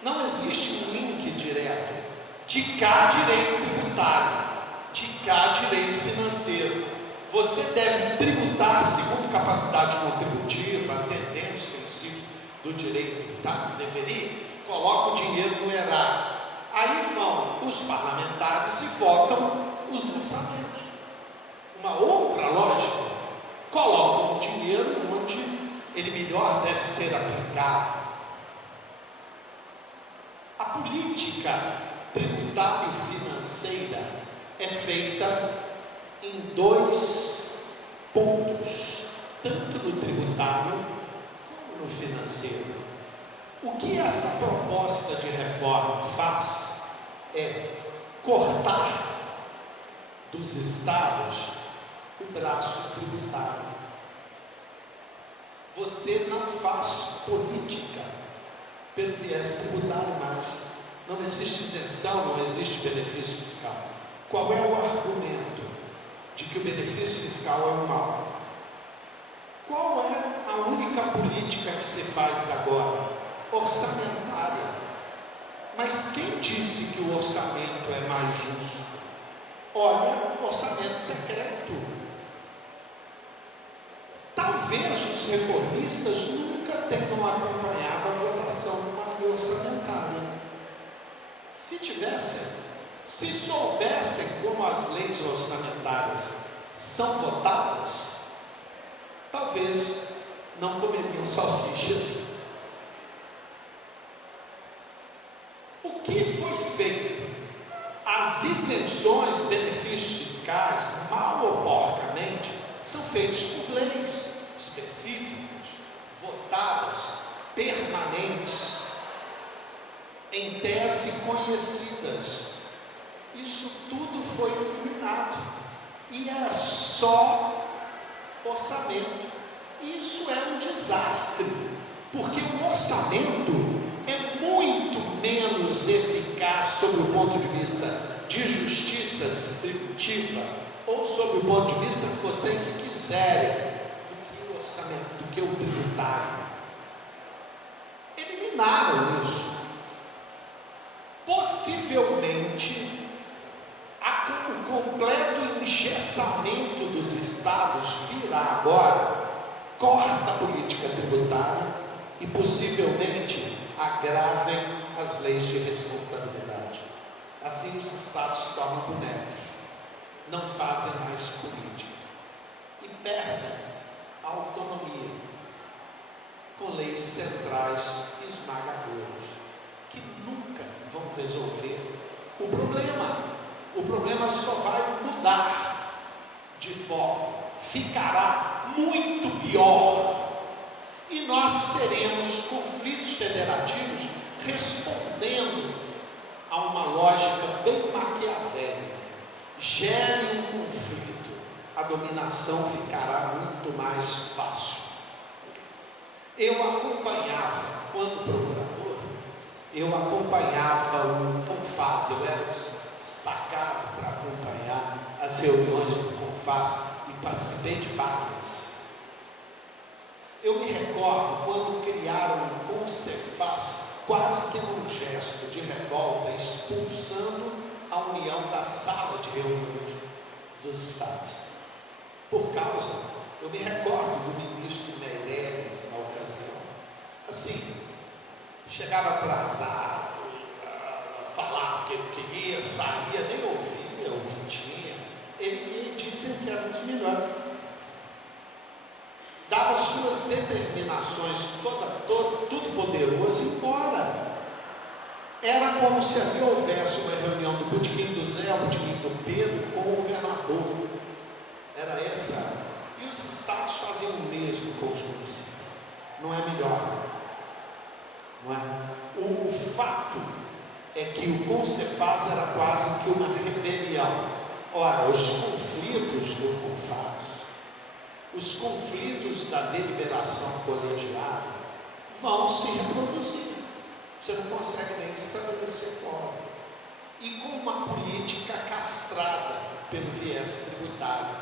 Não existe um link direto. De cá, direito tributário, de cá, direito financeiro. Você deve tributar segundo capacidade contributiva, atendendo os princípios do direito tributário, deveria, coloca o dinheiro no erário. Aí vão os parlamentares e votam os orçamentos. Uma outra lógica, colocam o dinheiro onde ele melhor deve ser aplicado. A política tributária e financeira é feita em dois pontos, tanto no tributário como no financeiro. O que essa proposta de reforma faz é cortar dos estados o braço tributário. Você não faz política pelo viés tributário mais. Não existe isenção, não existe benefício fiscal. Qual é o argumento de que o benefício fiscal é um mal? Qual é a única política que se faz agora? Orçamentária. Mas quem disse que o orçamento é mais justo? Olha, orçamento secreto. reformistas nunca tenham acompanhado a votação orçamentária. Se soubessem como as leis orçamentárias são votadas, talvez não comeriam salsichas. O que foi feito? As isenções, benefícios fiscais, mal ou porcamente, são feitos por leis específicas, votadas, permanentes, em tese conhecidas. Isso tudo foi eliminado e era só orçamento. Isso é um desastre, porque o orçamento é muito menos eficaz sob o ponto de vista de justiça distributiva, ou sob o ponto de vista que vocês quiserem, do que o orçamento, do que o tributário. Eliminaram isso. Possivelmente, o completo engessamento dos estados virá agora, corta a política tributária e possivelmente agravem as leis de responsabilidade. Assim os estados se tornam bonecos, não fazem mais política e perdem a autonomia com leis centrais esmagadoras que nunca vão resolver o problema. O problema só vai mudar de forma, ficará muito pior. E nós teremos conflitos federativos respondendo a uma lógica bem maquiavélica. Gere um conflito, a dominação ficará muito mais fácil. Eu acompanhava, quando procurador, eu acompanhava o CONFAS, eu era destacado para acompanhar as reuniões do CONFAS e participei de várias. Eu me recordo quando criaram o CONCEFAS, quase que num gesto de revolta, expulsando a união da sala de reuniões dos estados. Por causa, eu me recordo do ministro Meirelles na ocasião, assim, chegava atrasado, falava que ele queria, saía, nem ouvia o que tinha. Ele dizia que era um dos melhores. Dava suas determinações, tudo poderoso, embora. Era como se ali houvesse uma reunião do botequim do Zé, o botequim do Pedro, com o governador. Era essa. E os estados faziam o mesmo com os municípios. Não é melhor. Não é? O fato é que o CONCEFAS era quase que uma rebelião. Ora, os conflitos do CONFAS, os conflitos da deliberação colegiada vão se reproduzir. Você não consegue nem estabelecer quórum. E com uma política castrada pelo viés tributário,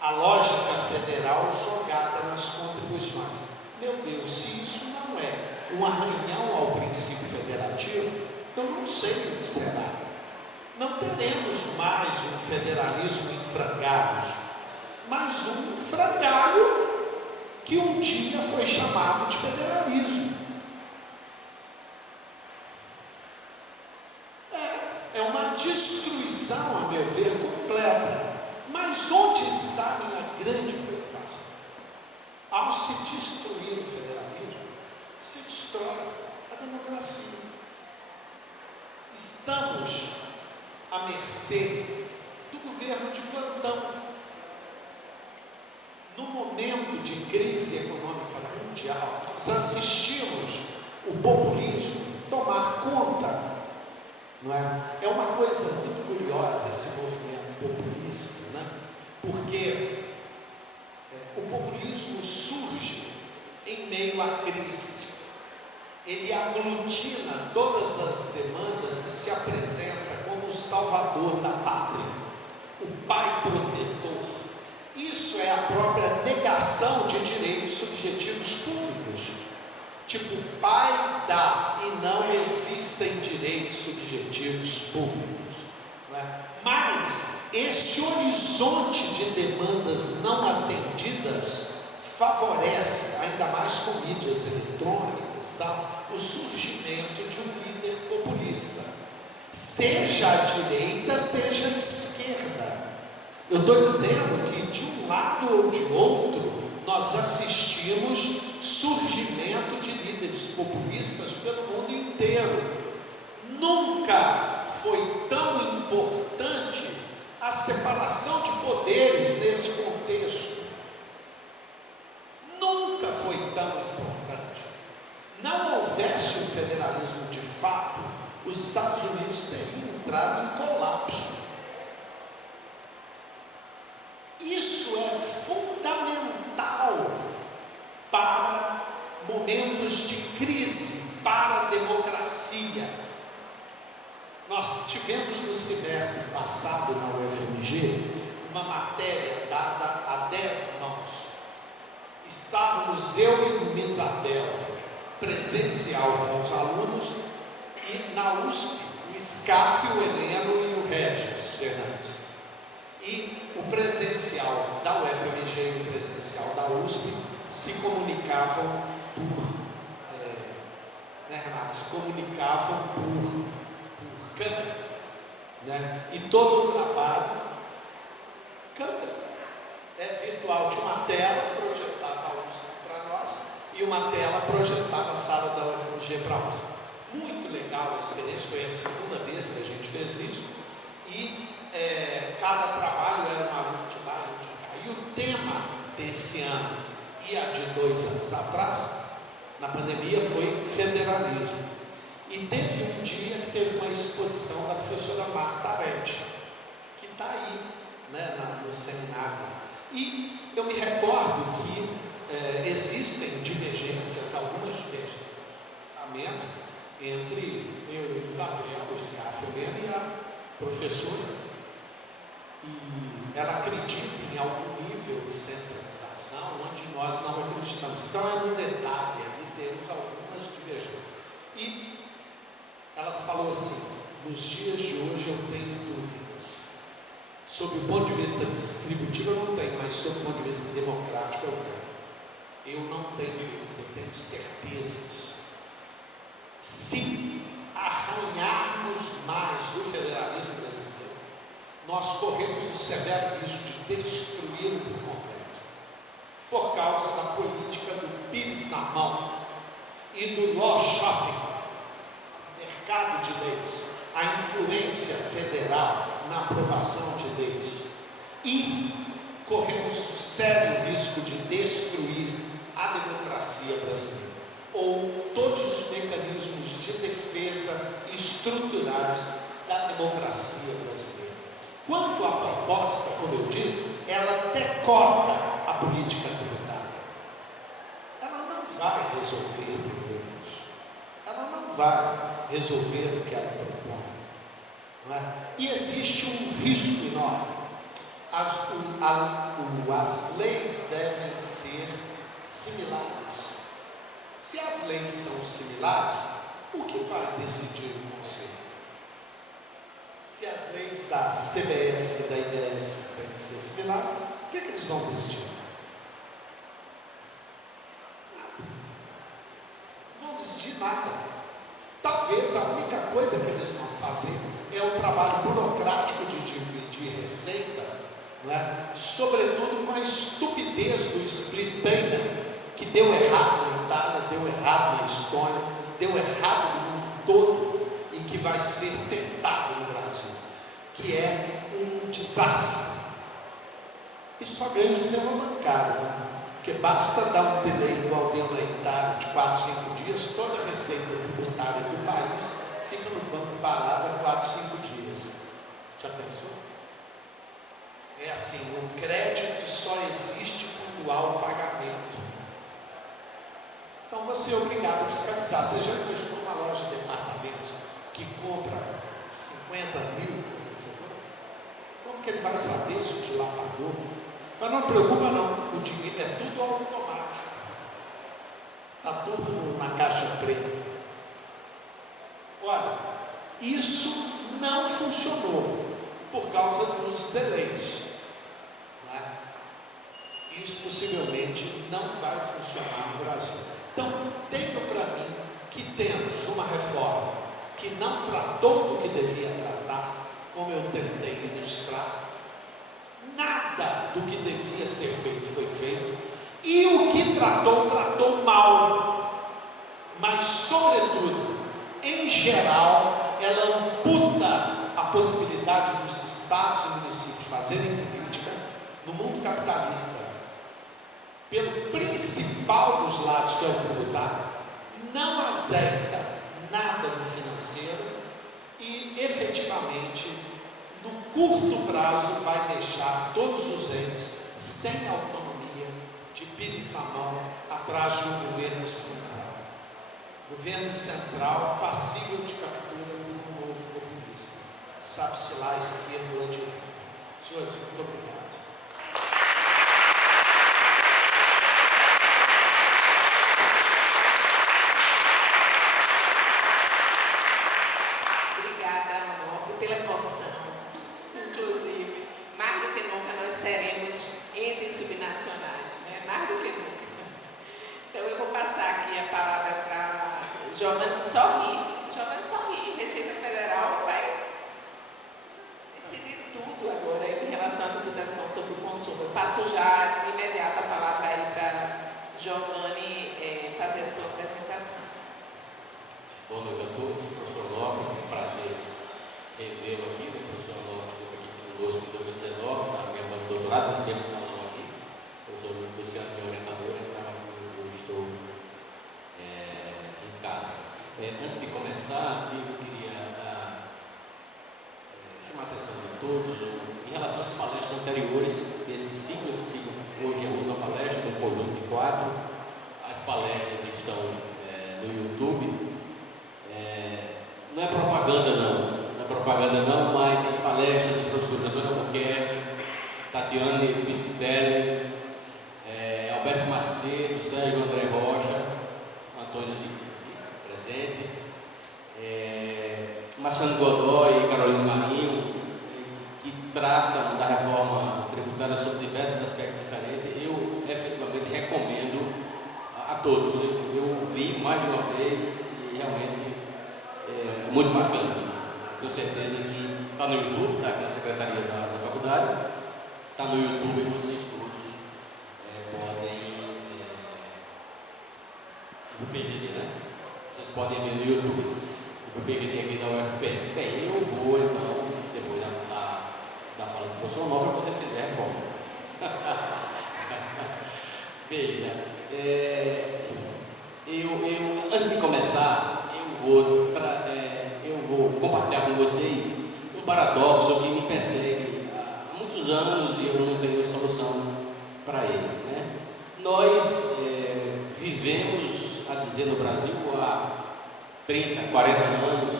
a lógica federal jogada nas contribuições. Meu Deus, se isso não é um arranhão ao princípio federativo, eu não sei o que será. Não teremos mais um federalismo em frangalhos, mas um frangalho que um dia foi chamado de federalismo. É uma destruição, a meu ver, completa. Mas onde está a minha grande preocupação? Ao se destruir o federalismo, se destrói a democracia. Estamos à mercê do governo de plantão. No momento de crise econômica mundial, nós assistimos o populismo tomar conta. Não é? É uma coisa muito curiosa esse movimento populista, né? Porque o populismo surge em meio à crise. Ele aglutina todas as demandas e se apresenta como o salvador da pátria, o pai protetor. Isso é a própria negação de direitos subjetivos públicos. Tipo, o pai dá e não existem direitos subjetivos públicos. Não é? Mas esse horizonte de demandas não atendidas favorece, ainda mais com mídias eletrônicas, tá? O surgimento de um líder populista, seja à direita, seja à esquerda. Eu estou dizendo que de um lado ou de outro, nós assistimos surgimento de líderes populistas pelo mundo inteiro. Nunca foi tão importante a separação de poderes nesse contexto. Nunca foi tão importante. Não houvesse um federalismo de fato, os Estados Unidos teriam entrado em colapso. Isso é fundamental para momentos de crise, para a democracia. Nós tivemos no semestre passado na UFMG uma matéria dada a 10 mãos. Estávamos eu e Isabel presencial com os alunos, e na USP o SCAF, o Heleno e o Regis Fernandes. E o presencial da UFMG e o presencial da USP se comunicavam por Renato, se comunicavam por câmera, né? E todo o trabalho, câmera, virtual, de uma tela projetava a USP para nós e uma tela projetava a sala da UFMG para nós. Muito legal a experiência, foi a segunda vez que a gente fez isso, e cada trabalho era uma aluno de lá e de cá. E o tema desse ano e a de 2 anos atrás, na pandemia, foi federalismo. E teve um dia que teve uma exposição da professora Marta Aretti, que está aí, né, no seminário. E eu me recordo que existem divergências, algumas divergências de pensamento entre eu e Isabel, o SCAF e a professora. E ela acredita em algum nível de centralização onde nós não acreditamos. Então é um detalhe, ali temos algumas divergências. E ela falou assim: nos dias de hoje eu tenho dúvidas. Sob o ponto de vista distributivo eu não tenho, mas sob o ponto de vista democrático eu tenho. Eu não tenho dúvidas, eu tenho certezas. Se arranharmos mais do federalismo brasileiro, nós corremos o severo risco de destruí-lo por completo, por causa da política do Pires na mão e do law shopping, mercado de leis, a influência federal na aprovação de leis, e corremos o sério risco de destruir a democracia brasileira, ou todos os mecanismos de defesa estruturais da democracia brasileira. Quanto à proposta, como eu disse, ela decota a política tributária. Ela não vai resolver problemas. Ela não vai resolver o que ela propõe. Não é? E existe um risco enorme. As leis devem ser similares. Se as leis são similares, o que vai decidir o Conselho? Se as leis da CBS e da IDS têm que ser similares, o que eles vão decidir? Nada. Não vão decidir nada. Talvez a única coisa que eles vão fazer é o trabalho burocrático de dividir receita, não é? Sobretudo com a estupidez do split payment, que deu errado na Itália, deu errado na Estônia, deu errado no mundo todo, e que vai ser tentado no Brasil, que é um desastre. E só ganha o sistema bancário, né? Porque basta dar um delay igual deu na Itália de 4, 5 dias, toda a receita tributária do país fica no banco parada 4, 5 dias. Já pensou? É assim, o crédito só existe quando há o pagamento. Então você é obrigado a fiscalizar. Você já imaginou uma loja de departamentos que compra 50 mil? Como que ele vai saber se o de lá pagou? Mas não preocupa não, o dinheiro é tudo automático. Está tudo na caixa preta. Olha, isso não funcionou por causa dos delays. Né? isso possivelmente não vai funcionar no Brasil. Então, tenho para mim que temos uma reforma que não tratou do que devia tratar, como eu tentei ilustrar. Nada do que devia ser feito foi feito, e o que tratou, tratou mal. Mas, sobretudo, em geral, ela amputa a possibilidade dos estados e municípios fazerem política no mundo capitalista, pelo principal dos lados, que é o tributário, não azeita nada no financeiro e, efetivamente, no curto prazo, vai deixar todos os entes sem autonomia, de pires na mão, atrás de um governo central. Governo central passível de captura por um novo populista. Sabe-se lá, esquerda ou direita. Senhores, muito obrigado. Pela emoção, inclusive, mais do que nunca nós seremos entes subnacionais, né? Mais do que nunca. Então eu vou passar aqui a palavra para Giovanni Sorri. Giovanni Sorri, Receita Federal, vai decidir tudo agora em relação à tributação sobre o consumo. Eu passo já de imediato a palavra aí para Giovanni fazer a sua apresentação. Boa noite a todos, professor Lopes, é um prazer revê-lo aqui, o professor Lopes esteve aqui conosco em 2019, na minha banca de doutorado, nesse mesmo salão aqui. O professor Luciano, meu orientador, então eu estou em casa. Antes de começar, eu queria chamar a atenção de todos em relação às palestras anteriores desse ciclo. Esse ciclo hoje é uma palestra, um conjunto de 4. As palestras estão no YouTube. Não é propaganda não, mas as palestras dos professores Antônio Albuquerque, Tatiane Picitelli, Alberto Macedo, Sérgio André Rocha, Antônio presente, Marciano Godoy e Carolina Marinho, que tratam da reforma tributária sobre diversos aspectos diferentes. Eu efetivamente recomendo a todos. Eu vi mais de uma vez e realmente é muito bacana. Tenho certeza que está no YouTube, está aqui na secretaria da faculdade, está no YouTube e vocês todos podem o PGD, né? Vocês podem ver no YouTube o PGD aqui da UFPR. Bem, eu vou então, depois da fala do professor Nova, eu vou defender a reforma. Veja, antes de começar, eu vou compartilhar com vocês um paradoxo que me persegue há muitos anos e eu não tenho solução para ele, né? Nós vivemos, a dizer, no Brasil há 30, 40 anos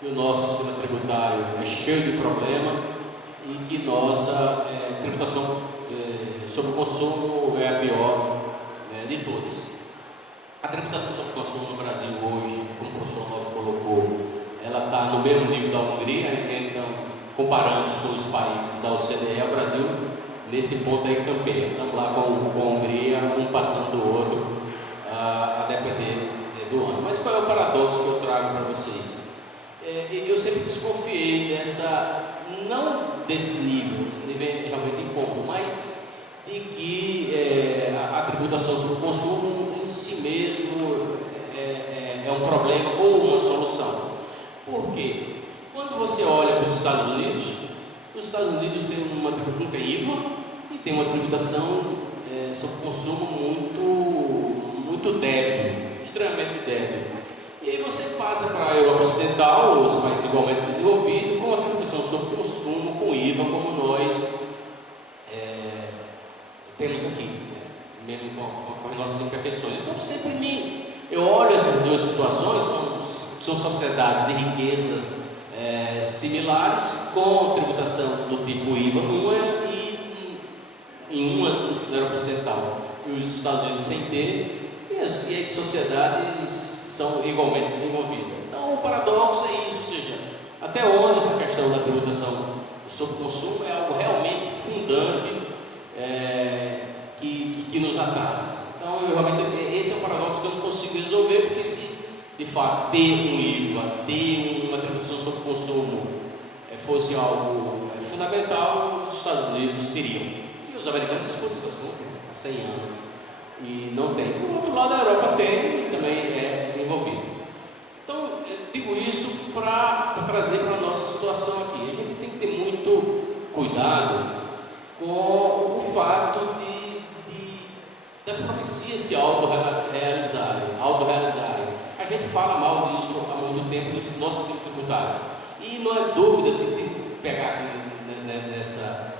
que o nosso sistema tributário é cheio de problema e que nossa tributação sobre o consumo é a pior de todas. A tributação sobre o consumo no Brasil hoje, como o professor Novo colocou, ela está no mesmo nível da Hungria, então, comparando com os países da OCDE, o Brasil, nesse ponto aí, campeia. Estamos lá com a Hungria, um passando do outro, a depender do ano. Mas qual é o paradoxo que eu trago para vocês? Eu sempre desconfiei não desse nível, esse nível é realmente incômodo, mas de que a tributação sobre o consumo em si mesmo é um problema ou uma solução. Por quê? Quando você olha para os Estados Unidos têm não tem IVA e tem uma tributação sobre o consumo muito débil, extremamente débil. E aí você passa para a Europa Ocidental, os países igualmente desenvolvidos, com a tributação sobre o consumo, com IVA, como nós temos aqui, mesmo com as nossas imperfeições. Então, sempre eu olho essas duas situações, são sociedades de riqueza similares, com tributação do tipo IVA numa e em umas na Europa Ocidental e os Estados Unidos sem ter, e as sociedades são igualmente desenvolvidas. Então, o paradoxo é isso, ou seja, até onde essa questão da tributação sobre o consumo é algo realmente fundante, que atrás. Então, esse é um paradoxo que eu não consigo resolver, porque se de fato ter um IVA, ter uma tributação sobre o consumo fosse algo fundamental, os Estados Unidos teriam. E os americanos discutem esse assunto há 100 anos. E não tem. Por outro lado, a Europa tem e também é desenvolvida. Então, eu digo isso para trazer para a nossa situação aqui. A gente tem que ter muito cuidado com o fato das profecias se autorrealizarem. A gente fala mal disso há muito tempo no nosso sistema tributário. E não é dúvida, se tem que pegar aqui nessa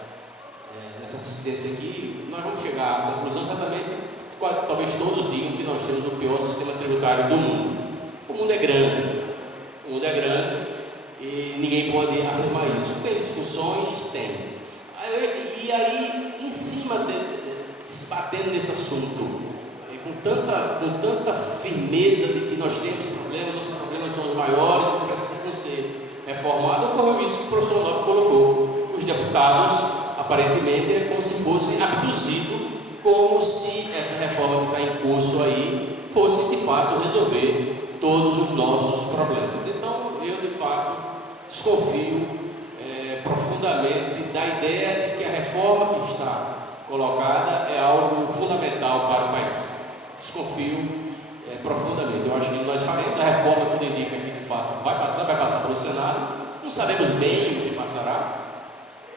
assistência aqui, nós vamos chegar à conclusão exatamente. Talvez todos digam que nós temos o pior sistema tributário do mundo. O mundo é grande. E ninguém pode afirmar isso. Tem discussões? Tem. E aí, em cima se batendo nesse assunto, com tanta firmeza de que nós temos problemas, os problemas são os maiores, que precisam ser reformados, ocorreu isso que o professor Onofre colocou. Os deputados, aparentemente, é como se fossem abduzidos, como se essa reforma que está em curso aí fosse de fato resolver todos os nossos problemas. Então, eu de fato desconfio profundamente da ideia de que a reforma que está colocada é algo fundamental para o país. Desconfio profundamente. Eu acho que nós faremos a reforma, tudo indica que de fato vai passar pelo Senado. Não sabemos bem o que passará,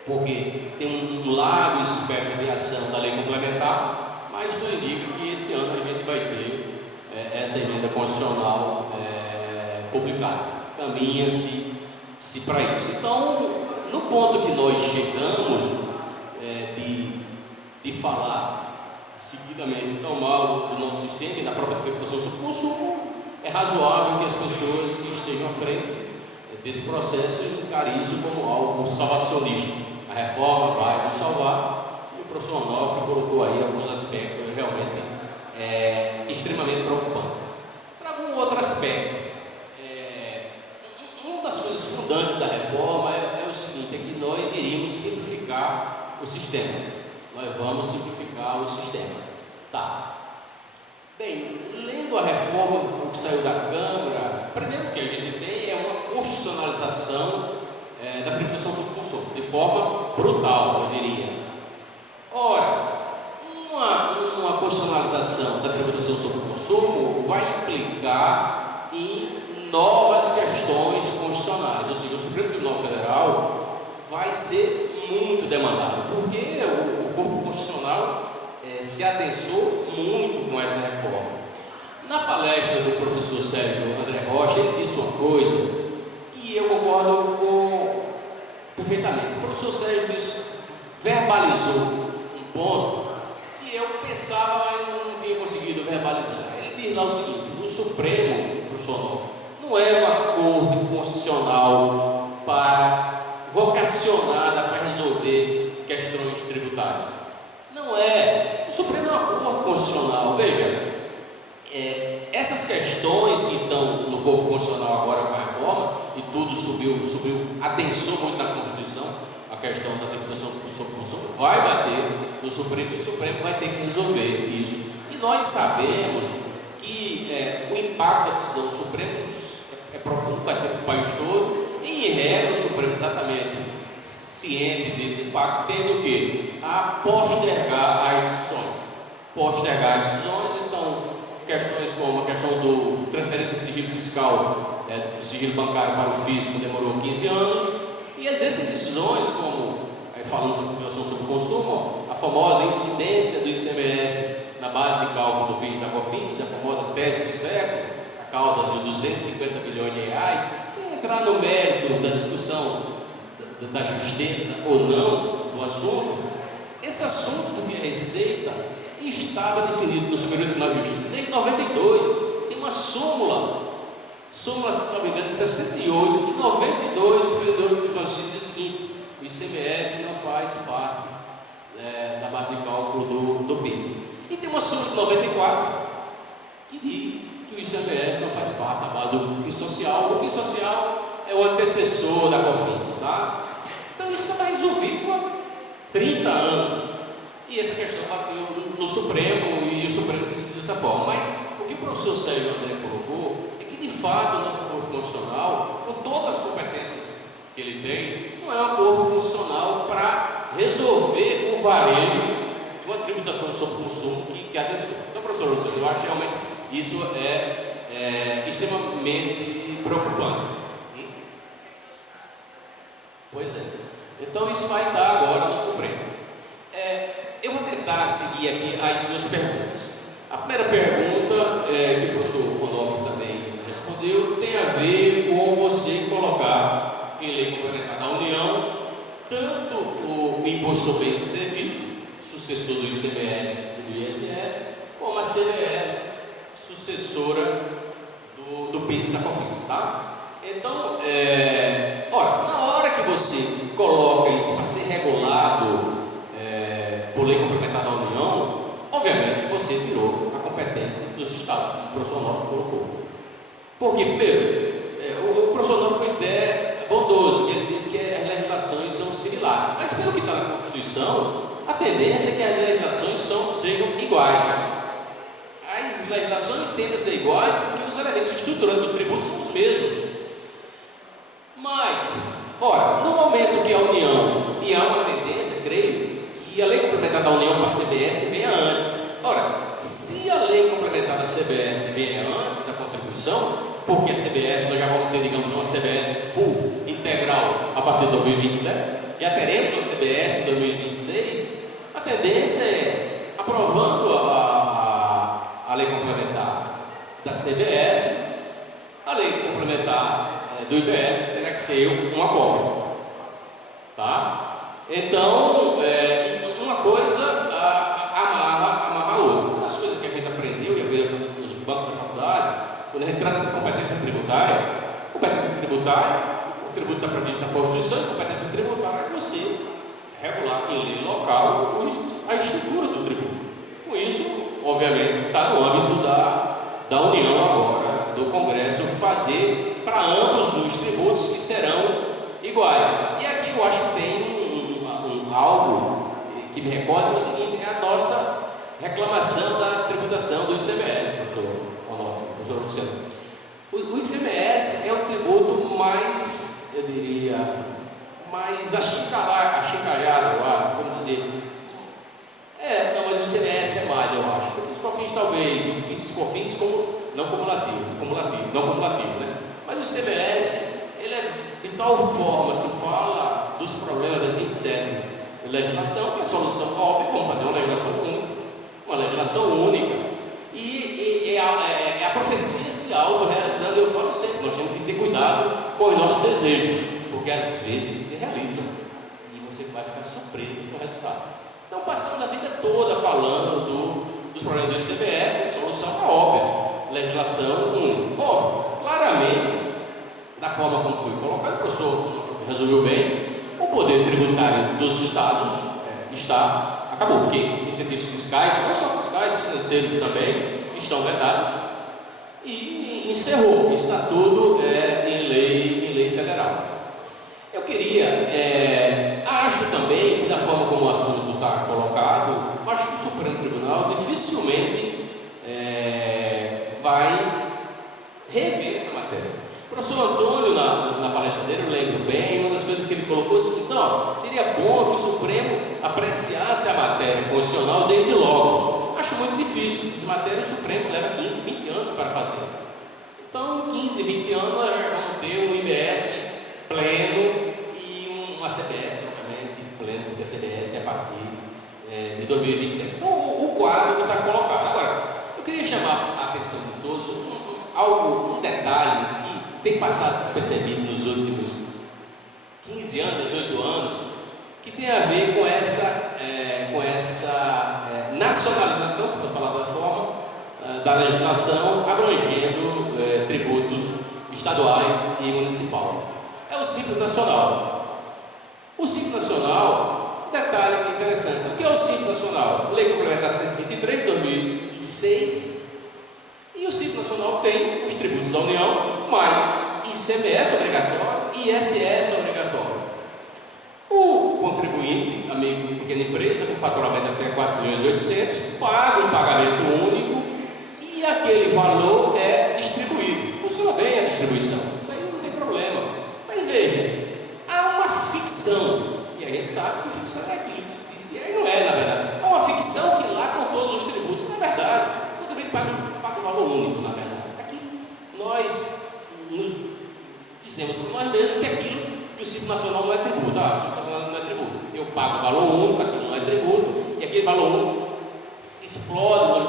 porque tem um largo espectro de ação da lei complementar, mas tudo indica que esse ano a gente vai ter essa emenda constitucional publicada. Caminha-se para isso. Então, no ponto que nós chegamos de falar seguidamente tão mal do nosso sistema e da própria tributação sobre o consumo, é razoável que as pessoas que estejam à frente desse processo encarem isso como algo salvacionista. A reforma vai nos salvar, e o professor Onofre colocou aí alguns aspectos realmente extremamente preocupantes. Trago um outro aspecto. Uma das coisas fundantes da reforma é o seguinte, é que nós iríamos simplificar o sistema. Nós vamos simplificar o sistema. Tá. Bem, lendo a reforma, o que saiu da Câmara, primeiro que a gente tem é uma constitucionalização da tributação sobre o consumo, de forma brutal, eu diria. Ora, uma constitucionalização da tributação sobre o consumo vai implicar em novas questões constitucionais, ou seja, o Supremo Tribunal Federal vai ser muito demandado, porque o corpo constitucional se adensou muito com essa reforma. Na palestra do professor Sérgio André Rocha, ele disse uma coisa que eu concordo perfeitamente. O professor Sérgio verbalizou um ponto que eu pensava, mas não tinha conseguido verbalizar. Ele diz lá o seguinte: o Supremo, professor Onofre, não é uma corte constitucional vocacionada para resolver questões tributárias. Não é. O Supremo é uma corte constitucional. Veja, essas questões que estão no corpo constitucional agora com a reforma, e tudo subiu, adensou muito na Constituição, a questão da tributação sobre o consumo, vai bater no Supremo, e o Supremo vai ter que resolver isso. E nós sabemos que o impacto da decisão do Supremo é profundo, vai ser para o país todo, e em regra o Supremo exatamente ciente desse impacto, tendo o quê? A postergar as decisões. Então, questões como a questão do transferência de sigilo fiscal, do sigilo bancário para o físico, demorou 15 anos, e às vezes tem decisões como, falando sobre tributação sobre o consumo, a famosa incidência do ICMS na base de cálculo do PIS da COFINS, a famosa tese do século, a causa de 250 bilhões de reais, sem entrar no mérito da discussão da justeza ou não do assunto. Esse assunto do que é receita estava definido no Superior Tribunal de Justiça desde 92. Tem uma súmula, se não me engano, de 68, de 92, o Superior Tribunal de Justiça diz o seguinte: o ICMS não faz parte da base de cálculo do PIS. E tem uma súmula de 94 que diz que o ICMS não faz parte da base do FIS social. O FIS social é o antecessor da COFINS, tá? Então isso estava resolvido há 30 anos. E essa questão bateu no Supremo Supremo decidiu dessa forma. Mas o que o professor Sérgio André colocou é que, de fato, o nosso acordo constitucional, com todas as competências que ele tem, não é um acordo constitucional para resolver o varejo de uma tributação sobre o consumo que adentrou. Então, professor Luciano, eu acho que realmente isso é extremamente preocupante. Pois é. Então, isso vai estar agora no Supremo. Eu vou tentar seguir aqui as suas perguntas. A primeira pergunta, que o professor Onofre também respondeu, tem a ver com você colocar em lei complementar da União tanto o Imposto sobre Bens e Serviços, sucessor do ICMS e do ISS, como a CBS, sucessora do PIS e da COFINS, tá? Então, na hora que você coloca isso para ser regulado por lei complementar da União, obviamente você tirou a competência dos Estados, como o professor Onofre colocou. Porque, primeiro, o professor Onofre foi até bondoso, ele disse que as legislações são similares, mas pelo que está na Constituição, a tendência é que as legislações sejam iguais. As legislações tendem a ser iguais porque os elementos estruturantes do tributo são os mesmos. Mas, no momento que a União, e há uma tendência, creio, que a lei complementar da União para a CBS venha antes. Se a lei complementar da CBS venha antes da contribuição, porque a CBS, nós já vamos ter, digamos, uma CBS full, integral, a partir de 2027, já teremos uma CBS em 2026, a tendência é, aprovando a lei complementar da CBS, a lei complementar do IBS terá que ser uma cópia, tá? Então, uma coisa amarra a outra. Uma das coisas que a gente aprendeu e aprendeu nos bancos da faculdade, quando a gente trata de competência tributária, o tributo está previsto na Constituição, e competência tributária é você regular em lei local a estrutura do tributo. Com isso, obviamente, está no âmbito da União agora, do Congresso, fazer para ambos os tributos que serão iguais. E aqui eu acho que tem algo que me recorda, é o seguinte, é a nossa reclamação da tributação do ICMS, professor Onofre, professor Luciano. O ICMS é o tributo mais, eu diria, mais achincalhado, vamos dizer. Não, mas o ICMS é mais, eu acho. Os COFINS talvez, os COFINS não cumulativo, né? Mas o ICMS, ele é de tal forma, se fala dos problemas das 27 legislação, que a solução óbvia, vamos fazer uma legislação única. E a profecia se autorrealizando. Eu falo sempre, nós temos que ter cuidado com os nossos desejos, porque às vezes eles se realizam e você vai ficar surpreso com o resultado. Então, passamos a vida toda falando dos problemas do ICMS, a solução é óbvia, legislação única. Claramente, da forma como foi colocado, o professor resumiu bem, o poder tributário dos Estados acabou, porque incentivos fiscais, não só fiscais, financeiros também, estão vedados, e encerrou. Está tudo em lei federal. Eu queria, acho também que da forma como o assunto está colocado, acho que o Supremo Tribunal dificilmente vai rever essa matéria. O professor Antônio, na palestra dele, eu lembro bem, uma das coisas que ele colocou é o seguinte: seria bom que o Supremo apreciasse a matéria constitucional desde logo. Acho muito difícil, essas matérias o Supremo leva 15, 20 anos para fazer. Então, 15, 20 anos, vamos ter um IBS pleno e uma CBS, obviamente, pleno, porque a CBS é a partir de 2027. Então, o quadro está colocado. Agora, eu queria chamar a atenção de todos, um detalhe que tem passado despercebido nos últimos 15 anos, 18 anos, que tem a ver com essa nacionalização, se pode falar da forma, da legislação abrangendo tributos estaduais e municipal. É o Simples Nacional. O Simples Nacional, detalhe interessante, o que é o Simples Nacional? Lei Complementar 123 de 2006. E o Simples Nacional tem os tributos da União, mais ICMS obrigatório e ISS obrigatório. O contribuinte, amigo do pequena empresa com faturamento até 4.800.000, paga um pagamento único e aquele valor é distribuído. Funciona bem a distribuição, isso aí não tem problema. Mas veja, há uma ficção, e a gente sabe que ficção é aquilo que se diz que é e não é, na verdade. Há uma ficção que lá com todos os tributos, na verdade, todo mundo paga um valor único, na verdade. Aqui nós nos dizemos por nós mesmos que aquilo que o Simples Nacional não é tributo. O Simples Nacional não é tributo. Eu pago valor único, aquilo não é tributo, e aquele valor único explode nos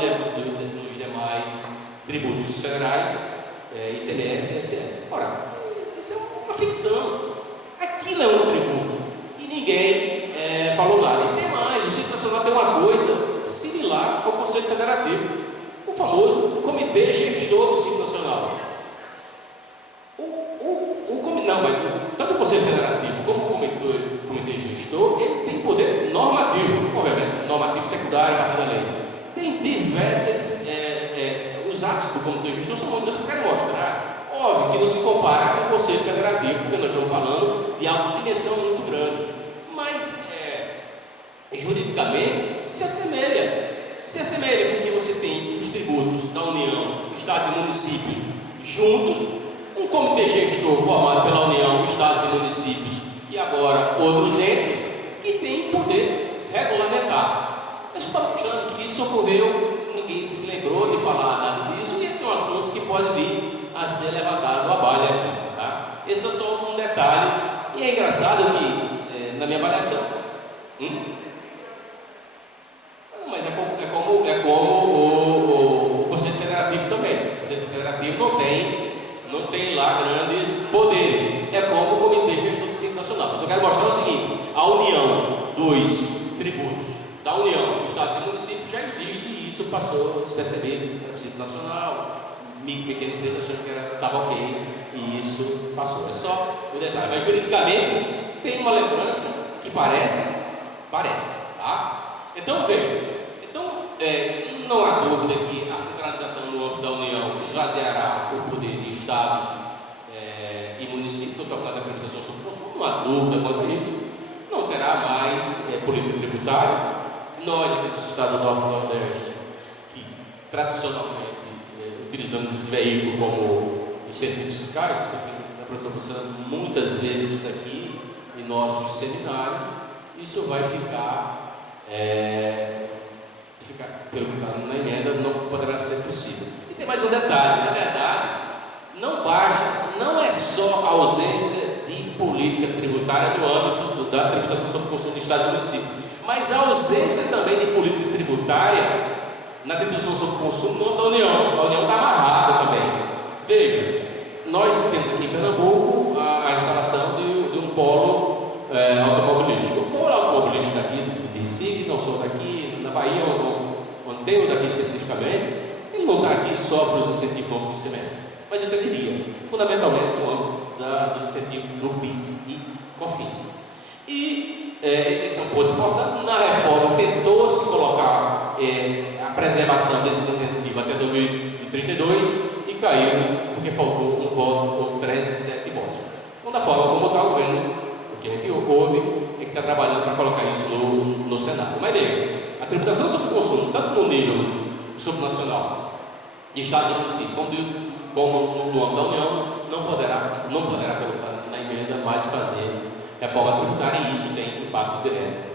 demais tributos federais, ICMS e ISS. Ora, isso é uma ficção. Aquilo é um tributo. E ninguém falou nada. E tem mais, o Simples Nacional tem uma coisa similar ao Conselho Federativo. O famoso Comitê Gestor do Simples Nacional. Não, mas tanto o Conselho Federativo como o Comitê Gestor, ele tem poder normativo, obviamente, normativo secundário a partir da lei. Tem diversas, os atos do Comitê Gestor são muitos, eu só quero mostrar, óbvio que não se compara com o Conselho Federativo, porque nós estamos falando de alta dimensão muito grande, mas juridicamente se assemelha porque você tem os tributos da União, Estados e municípios juntos, um comitê gestor formado pela União, Estados e municípios e agora outros entes que têm poder regulamentar. Eu estou mostrando que isso ocorreu, ninguém se lembrou de falar nada disso, e esse é um assunto que pode vir a ser levantado à baila aqui. Tá? Esse é só um detalhe, e é engraçado que na minha avaliação, mas é como o Conselho Federativo também. O Conselho Federativo não tem lá grandes poderes. É como o Comitê Gestor do Simples Nacional. Mas eu quero mostrar o seguinte: a união dos tributos da União, Estados e municípios já existe, e isso passou despercebido no Simples Nacional. Micro e pequena empresa achando que estava ok, e isso passou. É só o detalhe. Mas juridicamente tem uma lembrança que parece, tá? Então veja. Não há dúvida que a centralização no âmbito da União esvaziará o poder de Estados e municípios. Estou falando da tributação sobre o consumo, não há dúvida quanto a isso. Não terá mais política tributária. Nós, aqui dos Estados do Norte e Nordeste, que tradicionalmente utilizamos esse veículo como incentivos fiscais, a professora mostrando muitas vezes isso aqui em nossos seminários, isso vai ficar pelo que está na emenda, não poderá ser possível. E tem mais um detalhe: na verdade, não é só a ausência de política tributária no âmbito da tributação sobre o consumo de Estados e municípios, mas a ausência também de política tributária na tributação sobre o consumo no âmbito da União. A União está amarrada também. Veja, nós temos aqui em Pernambuco a instalação de um polo automobilístico. O polo automobilístico daqui de Recife, não sou daqui, na Bahia, onde tem o daqui especificamente, ele não está aqui só para os incentivos de semestre, mas eu diria, fundamentalmente no âmbito dos incentivos do PIS e COFINS. E esse é um ponto importante. Na reforma tentou-se colocar a preservação desse incentivo até 2032 e caiu porque faltou um voto, houve 307 votos. Então, da forma como está o governo, o que a gente ouve é que está trabalhando para colocar isso no Senado. Mas veja, a tributação sobre o consumo, tanto no nível subnacional de Estado e município, como no âmbito da União, não poderá colocar na emenda mais fazer reforma tributária, e isso tem impacto direto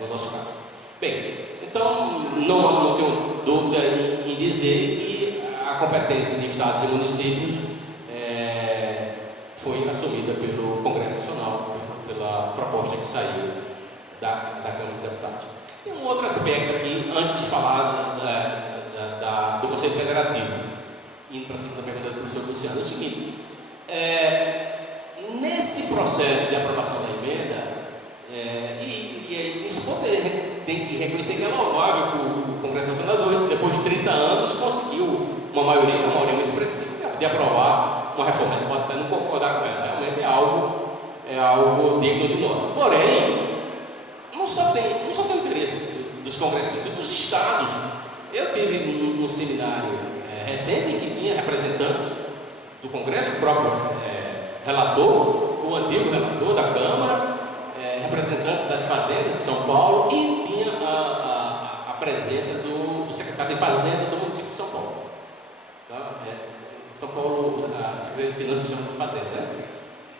no nosso caso. Bem, então não tenho dúvida em dizer que a competência de Estados e municípios foi assumida pelo Congresso Nacional, pela proposta que saiu da Câmara dos Deputados. Tem um outro aspecto aqui, antes de falar do Conselho Federativo, indo para cima da pergunta do professor Luciano, é o seguinte: nesse processo de aprovação da emenda, isso tem que reconhecer que é louvável que o Congresso Nacional, depois de 30 anos, conseguiu uma maioria muito expressiva de aprovar uma reforma. Ele pode até não concordar com ela, realmente é algo digno de nota. Porém, não só tem o interesse dos congressistas, dos estados. Eu tive num seminário recente que tinha representantes do Congresso, o próprio relator, o antigo relator da Câmara, representantes das fazendas de São Paulo e tinha a presença do secretário de Fazenda do município de São Paulo. Então, São Paulo, a Secretaria de Finanças chama de Fazenda, né?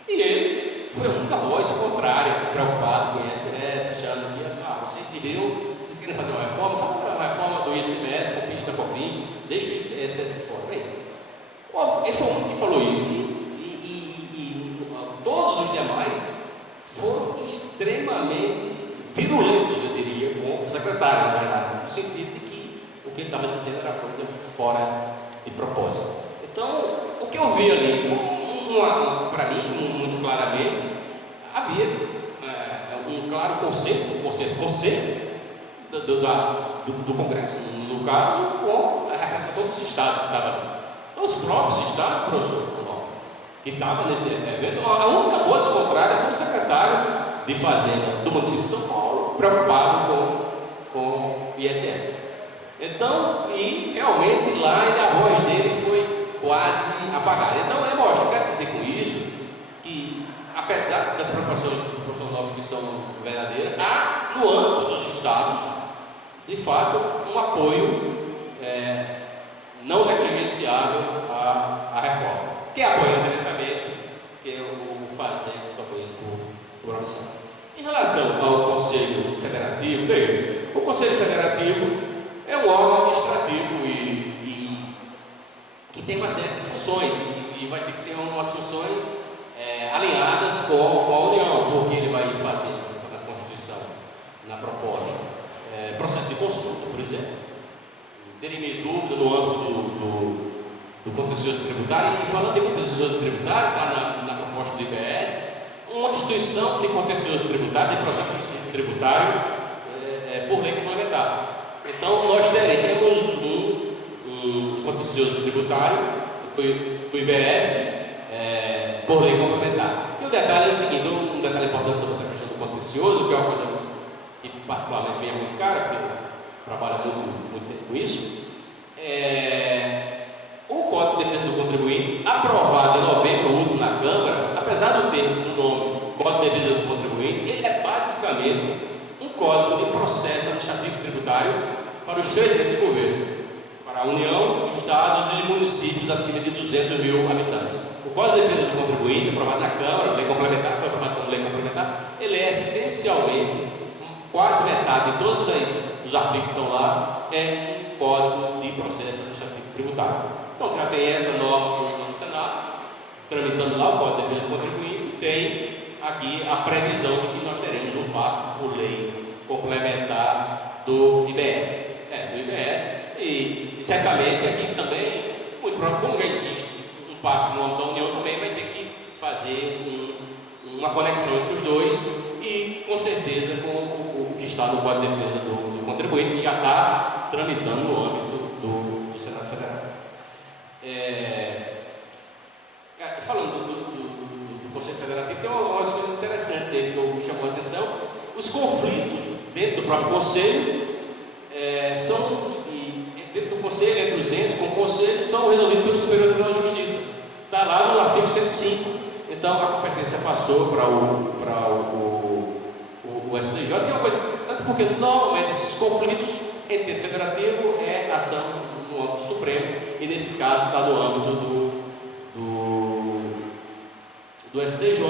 E ele foi a única voz contrária, preocupado com o ISS, achando que vocês querem fazer uma reforma? Fala uma reforma do ICMS, com o PIS da COFINS, deixa o ISS fora. Bem, ele foi o único que falou isso, e todos os demais foram extremamente virulentos, eu diria, com o secretário, na verdade, no sentido de que o que ele estava dizendo era coisa fora de propósito. Então, o que eu vi ali, para mim, muito claramente, havia um claro conceito do Congresso, no caso, com a representação dos estados que estavam ali. Então, os próprios estados, professor, que estavam nesse evento, a única voz contrária foi o secretário de Fazenda do município de São Paulo, preocupado com o ISS. Então, e realmente lá a voz dele foi quase apagada. Então, eu quero dizer com isso que, apesar das preocupações do professor Nova que são verdadeiras, há no âmbito dos estados, de fato, um apoio não negligenciável à reforma. Quem apoia diretamente, que é o Fazenda, talvez por omissão. Em relação ao Conselho Federativo, veja, o Conselho Federativo é um órgão administrativo e que tem uma série de funções, e vai ter que ser umas funções alinhadas com a União, porque ele vai fazer na Constituição, na proposta, processo de consulta, por exemplo, dirimir dúvida no âmbito do contencioso tributário. E falando de contencioso tributário, está na proposta do IBS, uma instituição de contencioso tributário, de processo tributário por lei complementar. Então, nós teremos um contencioso tributário do IBS por lei complementar. E o detalhe é o seguinte, um detalhe importante sobre essa questão do contencioso, que é uma coisa que particularmente me é muito cara, porque eu trabalho muito tempo com isso. O Código de Defesa do Contribuinte, aprovado em novembro último na Câmara, apesar do termo do nome Código de Defesa do Contribuinte, ele é basicamente um código de processo administrativo tributário para os 3 entes de governo, para a União, estados e municípios acima de 200 mil habitantes. O Código de Defesa do Contribuinte, aprovado na Câmara, lei complementar, foi aprovado como lei complementar, ele é essencialmente, quase metade de todos os artigos que estão lá, é um código de processo administrativo tributário. Então, já tem essa norma que está no Senado, tramitando lá o Código de Defesa do Contribuinte, tem aqui a previsão de que nós teremos um PAF por lei complementar do IBS. E certamente aqui também, muito provavelmente, como já existe um PAF no âmbito da União, também vai ter que fazer uma conexão entre os dois e, com certeza, com o que está no Código de Defesa do Contribuinte, que já está tramitando no âmbito do Senado Federal. Falando do Conselho Federativo, tem umas coisas interessantes dele que me chamou a atenção. Os conflitos dentro do próprio Conselho dentro do Conselho, entre os entes com o Conselho, são resolvidos pelo Superior Tribunal de Justiça. Está lá no artigo 105. Então, a competência passou para o STJ, que é uma coisa interessante, porque normalmente esses conflitos entre ente federativo é ação no âmbito do Supremo, e nesse caso está no âmbito do STJ,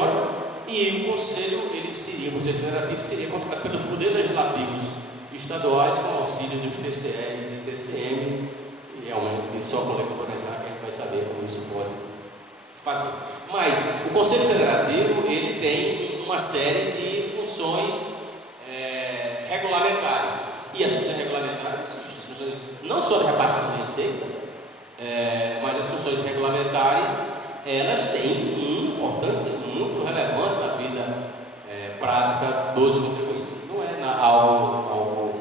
e o Conselho Federativo seria controlado pelos poderes legislativos estaduais com auxílio dos TCEs e TCM, e realmente só com lei complementar que a gente vai saber como isso pode fazer. Mas o Conselho Federativo ele tem uma série de funções regulamentares, e as funções regulamentares, as funções não só de repartição de receita, mas as funções regulamentares, elas têm uma importância muito relevante na vida prática dos contribuintes. Não é algo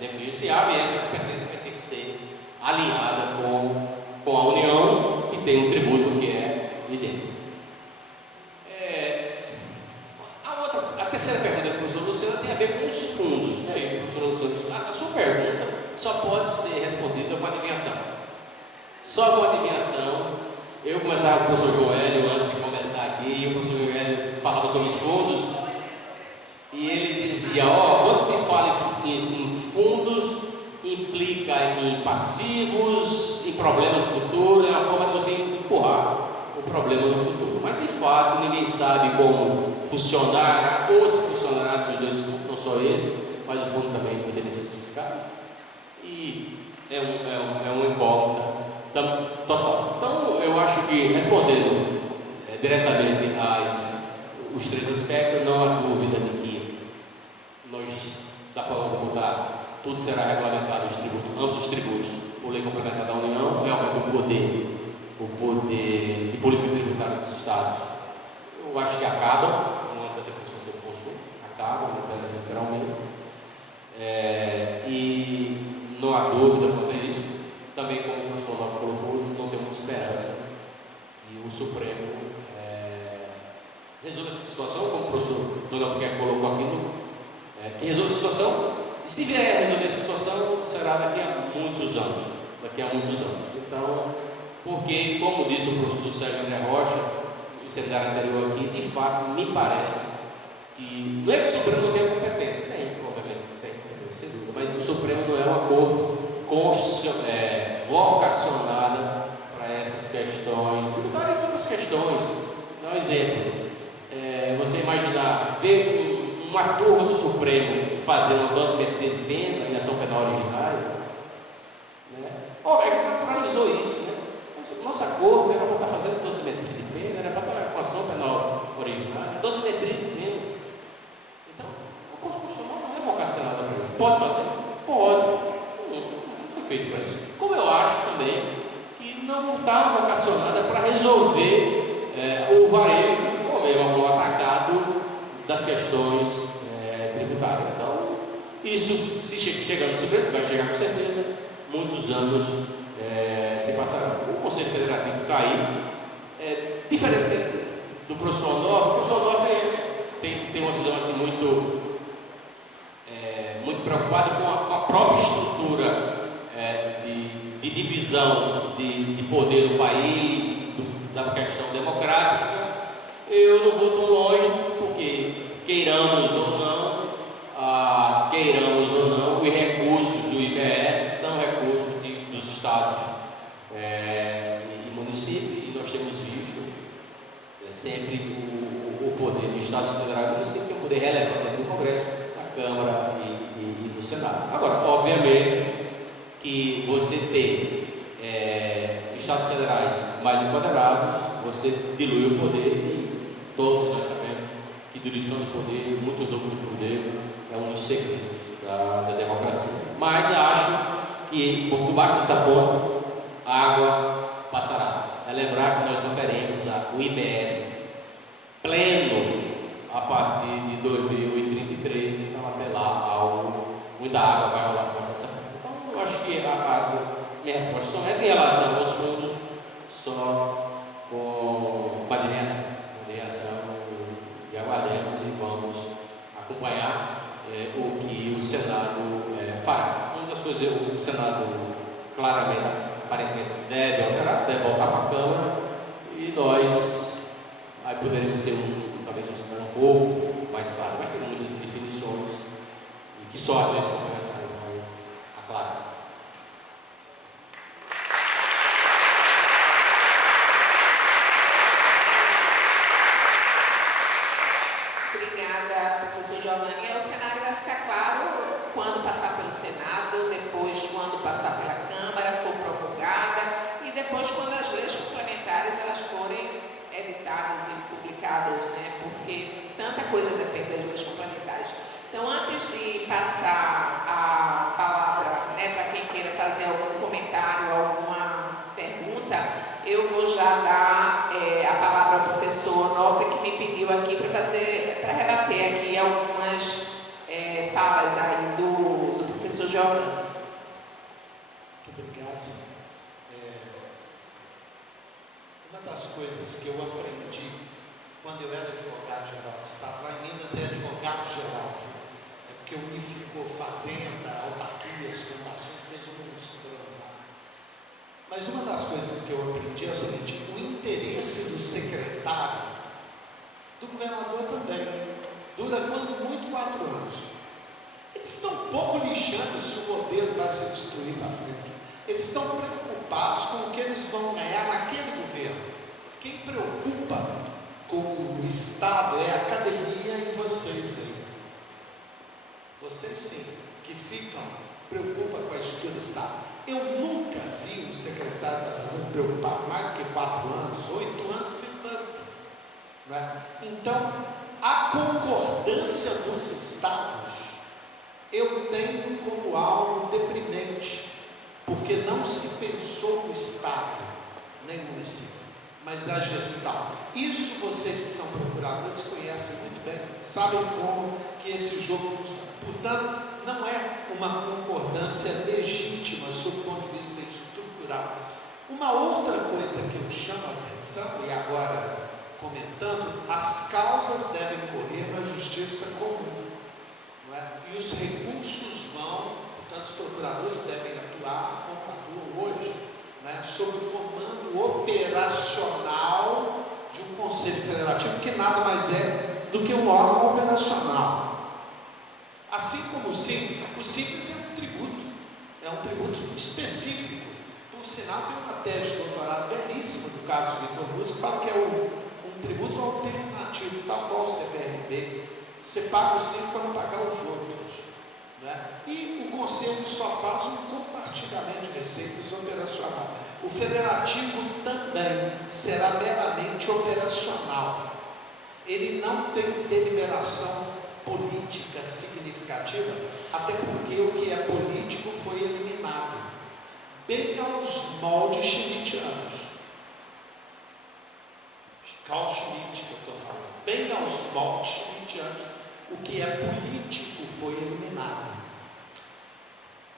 negligenciável, e essa competência vai ter que ser alinhada com a União, que tem um tributo que é idêntico. A terceira pergunta do professor Luciano tem a ver com os fundos. Professor Luciano, a sua pergunta só pode ser respondida com adivinhação. Só com adivinhação. Eu começava com o professor Joélio antes de começar aqui, e o professor Joélio falava sobre os fundos. E ele dizia, quando se fala em fundos, implica em passivos, em problemas futuros, é uma forma de você empurrar o problema no futuro. Mas de fato ninguém sabe como funcionar, ou se funcionará esses dois fundos, não só esse, mas o fundo também de benefícios fiscais. E é um incógnita total. Então eu acho que, respondendo diretamente os três aspectos, não há dúvida de que nós, da forma como está, tudo será regulamentado, ambos os tributos, por lei complementar da União, realmente o poder de política tributária dos Estados, eu acho que acaba, não é da depressão sobre o consumo, acaba, literalmente, e não há dúvida quanto a isso. Também, como o professor Nova colocou, não tem muita esperança que o Supremo resolva essa situação, como o professor Dona Albuquerque colocou aqui, que resolva essa situação. E se vier a resolver essa situação, será daqui a muitos anos. Então, porque, como disse o professor Sérgio André Rocha, no seminário anterior aqui, de fato, me parece que não é que o Supremo não tenha competência, obviamente, tem competência, sem dúvida, mas o Supremo não é uma corte vocacionada para essas questões, tributárias e outras questões. Dá um exemplo. Você imaginar, ver uma turma do Supremo fazer uma dosimetria de pena em ação penal originária, né? É que naturalizou isso, né? Mas nossa corte era para estar fazendo dosimetria de pena, era para estar com ação penal originária, dosimetria de pena. Então, a Corte Constitucional não é vocacionada para isso. Pode fazer? Pode. Não foi feito para isso. Como eu acho também que não está vocacionada para resolver o varejo, ou mesmo o atacado das questões tributárias. Então, isso, se chegar no Supremo, vai chegar com certeza, muitos anos se passarão. O Conselho Federativo está aí, diferente do professor Onofre. O professor Onofre tem uma visão assim, muito preocupada com a própria estrutura de divisão de poder no país, da questão democrática. Eu não vou tão longe, porque queiramos ou não, os recursos do IBS são recursos dos estados e municípios, e nós temos visto sempre o poder dos estados federais e municípios tem um poder relevante no Congresso, na Câmara e no Senado. Agora, obviamente que você ter estados federais mais empoderados, você dilui o poder e todos nós sabemos que diluição de poder, muito duplo de poder, é um dos segredos da democracia. Mas acho que por baixo dessa ponta, a água passará. É lembrar que nós não teremos o IBS pleno a partir de 2033, então até lá muita água vai rolar por essa ponta. Então eu acho que minha resposta são essas em relação aos fundos, só com reação, e aguardemos e vamos acompanhar o que o Senado fará. Uma das coisas que o Senado claramente, aparentemente, deve alterar, deve voltar para a Câmara, e nós aí poderemos ter talvez um Senado um pouco mais claro, mas tem muitas definições e que só a lei complementar vão aclarar. Professor Giovanni, o cenário vai ficar claro quando passar pelo Senado, depois quando passar pela Câmara, for promulgada, e depois quando as leis complementares elas forem editadas e publicadas, né? Porque tanta coisa depende das leis complementares. Então, antes de passar a palavra, né, para quem queira fazer algum comentário, alguma pergunta, eu vou já dar a palavra ao professor Onofre, que me pediu aqui para rebater aqui algumas falas aí do professor Giovanni. Muito obrigado. Uma das coisas que eu aprendi quando eu era advogado-geral do Estado, lá em Minas é advogado-geral, porque unificou fazenda, autarquias, fundações, fez um mistura. Mas uma das coisas que eu aprendi é o seguinte: o interesse do secretário, do governador também, dura quando muito 4 anos. Eles estão um pouco lixando se o modelo vai ser destruído à frente. Eles estão preocupados com o que eles vão ganhar naquele governo. Quem preocupa com o Estado é a academia e vocês aí. Vocês sim, que preocupam com a estrutura do Estado. Eu nunca vi um secretário da Fazenda preocupar mais do que 4 anos, 8 anos, se tanto. Não é? Então, a concordância dos Estados, eu tenho como algo deprimente, porque não se pensou no Estado, nem no município, mas a gestão. Isso vocês que são procuradores conhecem muito bem, sabem como que esse jogo funciona. Portanto, não é uma concordância legítima sob o ponto de vista estrutural. Uma outra coisa que eu chamo a atenção, e agora comentando, as causas devem correr na justiça comum, não é? E os recursos vão, portanto, os procuradores devem atuar como atuam hoje, né, sob o comando operacional de um Conselho Federativo, que nada mais é do que um órgão operacional. Assim como o Simples é um tributo específico. Por sinal, tem uma tese de doutorado belíssima do Carlos Vitor Russo, que fala que é um tributo alternativo, tal qual o CPRB. Você paga o Simples para não pagar os outros. Né? E o Conselho só faz um compartilhamento de receitas operacional. O Federativo também será meramente operacional. Ele não tem deliberação política significativa, até porque o que é político foi eliminado, bem aos moldes schmittianos. Carl Schmitt, que eu estou falando, bem aos moldes schmittianos, o que é político foi eliminado.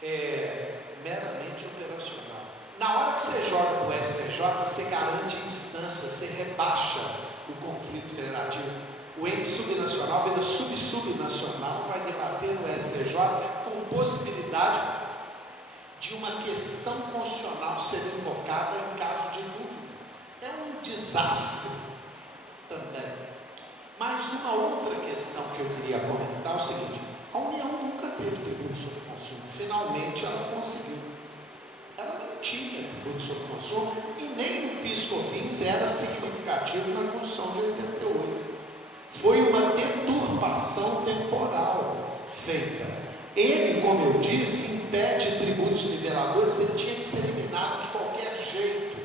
É meramente operacional. Na hora que você joga para o STJ, você garante instância, você rebaixa o conflito federativo. O ente subnacional, vira subnacional, vai debater no STJ com possibilidade de uma questão constitucional ser invocada em caso de dúvida. É um desastre também. Mas uma outra questão que eu queria comentar é o seguinte: a União nunca teve tributo sobre consumo. Finalmente ela conseguiu. Ela não tinha tributo sobre consumo e nem o PIS/COFINS era significativo na Constituição de 88. Foi uma deturpação temporal feita. Ele, como eu disse, impede tributos niveladores, ele tinha que ser eliminado de qualquer jeito.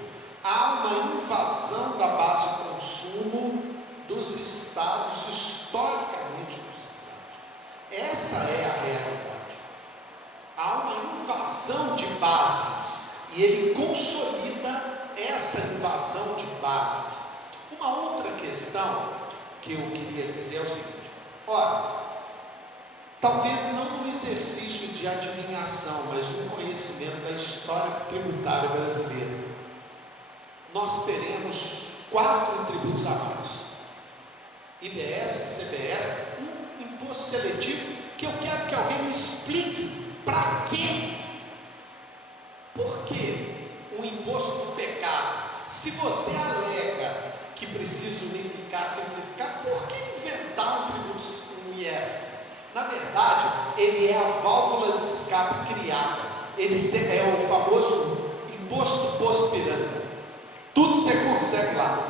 Há uma invasão da base de consumo dos estados, historicamente dos estados. Essa é a realidade. Há uma invasão de bases e ele consolida essa invasão de bases. Uma outra questão que eu queria dizer é o seguinte: ora, talvez não um exercício de adivinhação, mas um conhecimento da história tributária brasileira. Nós teremos 4 tributos a mais: IBS, CBS, um imposto seletivo, que eu quero que alguém me explique para quê. Por que um imposto do pecado? Se você alega que precisa unificar, simplificar, por que inventar um tributo, um IS? Na verdade, ele é a válvula de escape criada. Ele é o famoso imposto posto-pirâmide. Tudo você consegue lá.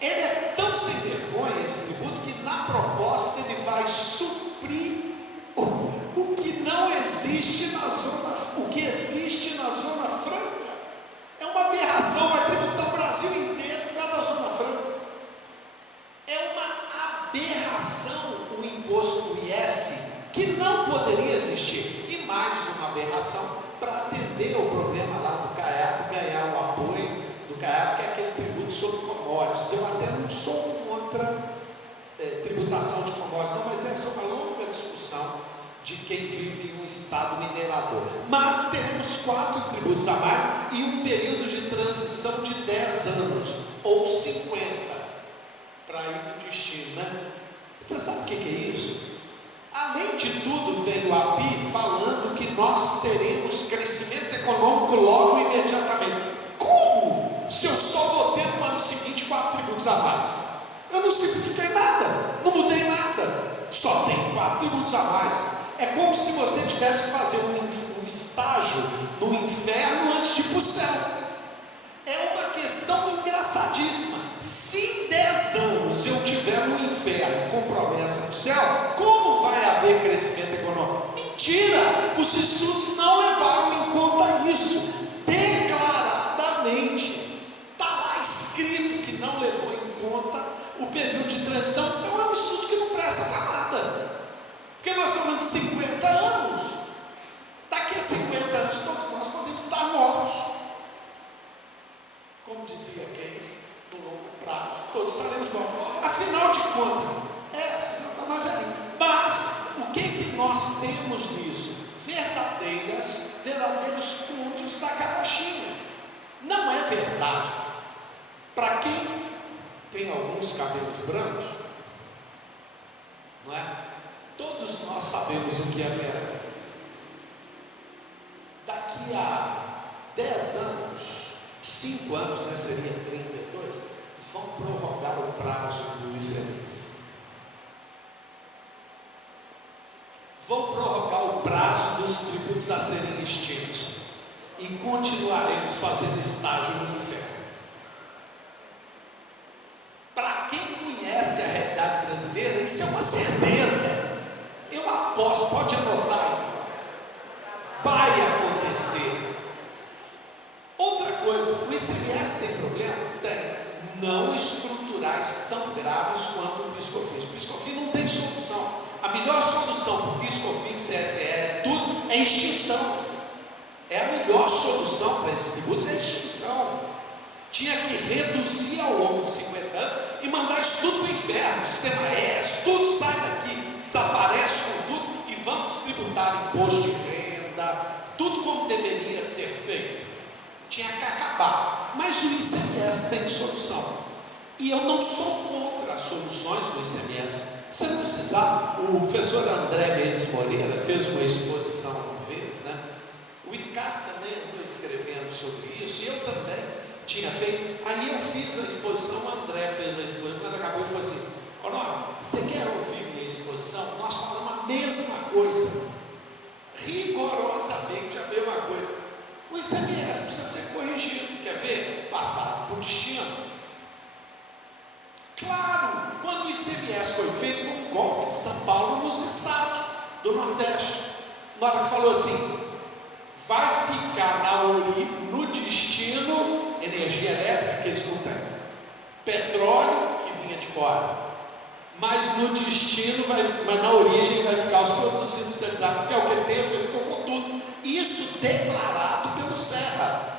Ele é tão sem vergonha, esse tributo, que na proposta ele vai suprir o que não existe na zona, o que existe na Zona Franca. É uma aberração, vai tributar o Brasil inteiro por causa da Zona Franca. É uma aberração o imposto IS, que não poderia existir. E mais uma aberração para atender o problema lá do CAEAP, ganhar o apoio do CAEAP, que é aquele tributo sobre commodities. Eu até não sou contra tributação de commodities, não, mas essa é uma longa discussão de quem vive em um estado minerador. Mas teremos 4 tributos a mais e um período de transição de 10 anos, ou 50, para ir no destino, né? Você sabe o que é isso? Além de tudo, veio o API falando que nós teremos crescimento econômico logo imediatamente. Como? Se eu só vou ter no ano seguinte 4 tributos a mais? Eu não simplifiquei nada, não mudei nada. Só tem 4 tributos a mais. É como se você tivesse que fazer um estágio no inferno antes de ir para o céu. É uma questão engraçadíssima. Se em 10 anos eu estiver no inferno com promessa do céu, como vai haver crescimento econômico? Mentira! Os estudos não levaram em conta isso. Declaradamente está lá escrito que não levou em conta o período de transição. Então é um estudo que não presta para nada, porque nós estamos falando de 50 anos. Daqui a 50 anos todos nós podemos estar mortos, como dizia Keynes, no longo prazo todos estaremos mortos. Afinal de contas, você já está mais velhinho. Mas o que nós temos nisso? Verdadeiros pontos da carochinha. Não é verdade. Para quem tem alguns cabelos brancos, não é? Todos nós sabemos o que é verdade. Daqui a 10 anos, 5 anos, né, seria 32, vão prorrogar o prazo do ICMS. Vão prorrogar o prazo dos tributos a serem extintos. E continuaremos fazendo estágio no inferno. Para quem conhece a realidade brasileira, isso é uma certeza. Eu aposto, pode anotar aí. Vai acontecer. Outra coisa, o ICMS tem problema? Tem. Não estruturais tão graves quanto o PIS/COFINS. O PIS/COFINS não tem solução. A melhor solução para o PIS/COFINS, CSE, tudo é extinção. É a melhor solução para esses tributos, é extinção. Tinha que reduzir ao longo de 50 anos e mandar isso tudo para o inferno. O sistema S, tudo sai daqui, desaparece com tudo e vamos tributar imposto de renda, tudo como deveria ser feito. Tinha que acabar. Mas o ICMS tem solução. E eu não sou contra as soluções do ICMS. Se não precisar, o professor André Mendes Moreira fez uma exposição uma vez, né? O SCAF também andou escrevendo sobre isso, e eu também tinha feito. Aí eu fiz a exposição, o André fez a exposição, quando acabou ele falou assim: Onofre, você quer ouvir minha exposição? Nós falamos a mesma coisa, rigorosamente a mesma coisa. O ICMS precisa ser corrigido, quer ver? Passado por destino. Claro, quando o ICMS foi feito, foi um golpe de São Paulo nos estados do Nordeste. Na hora que falou assim: vai ficar no destino energia elétrica, que eles não têm, petróleo que vinha de fora, mas no destino, mas na origem vai ficar os produtos industrializados, que é o que ele tem, ele ficou com tudo. Isso declarado pelo Serra.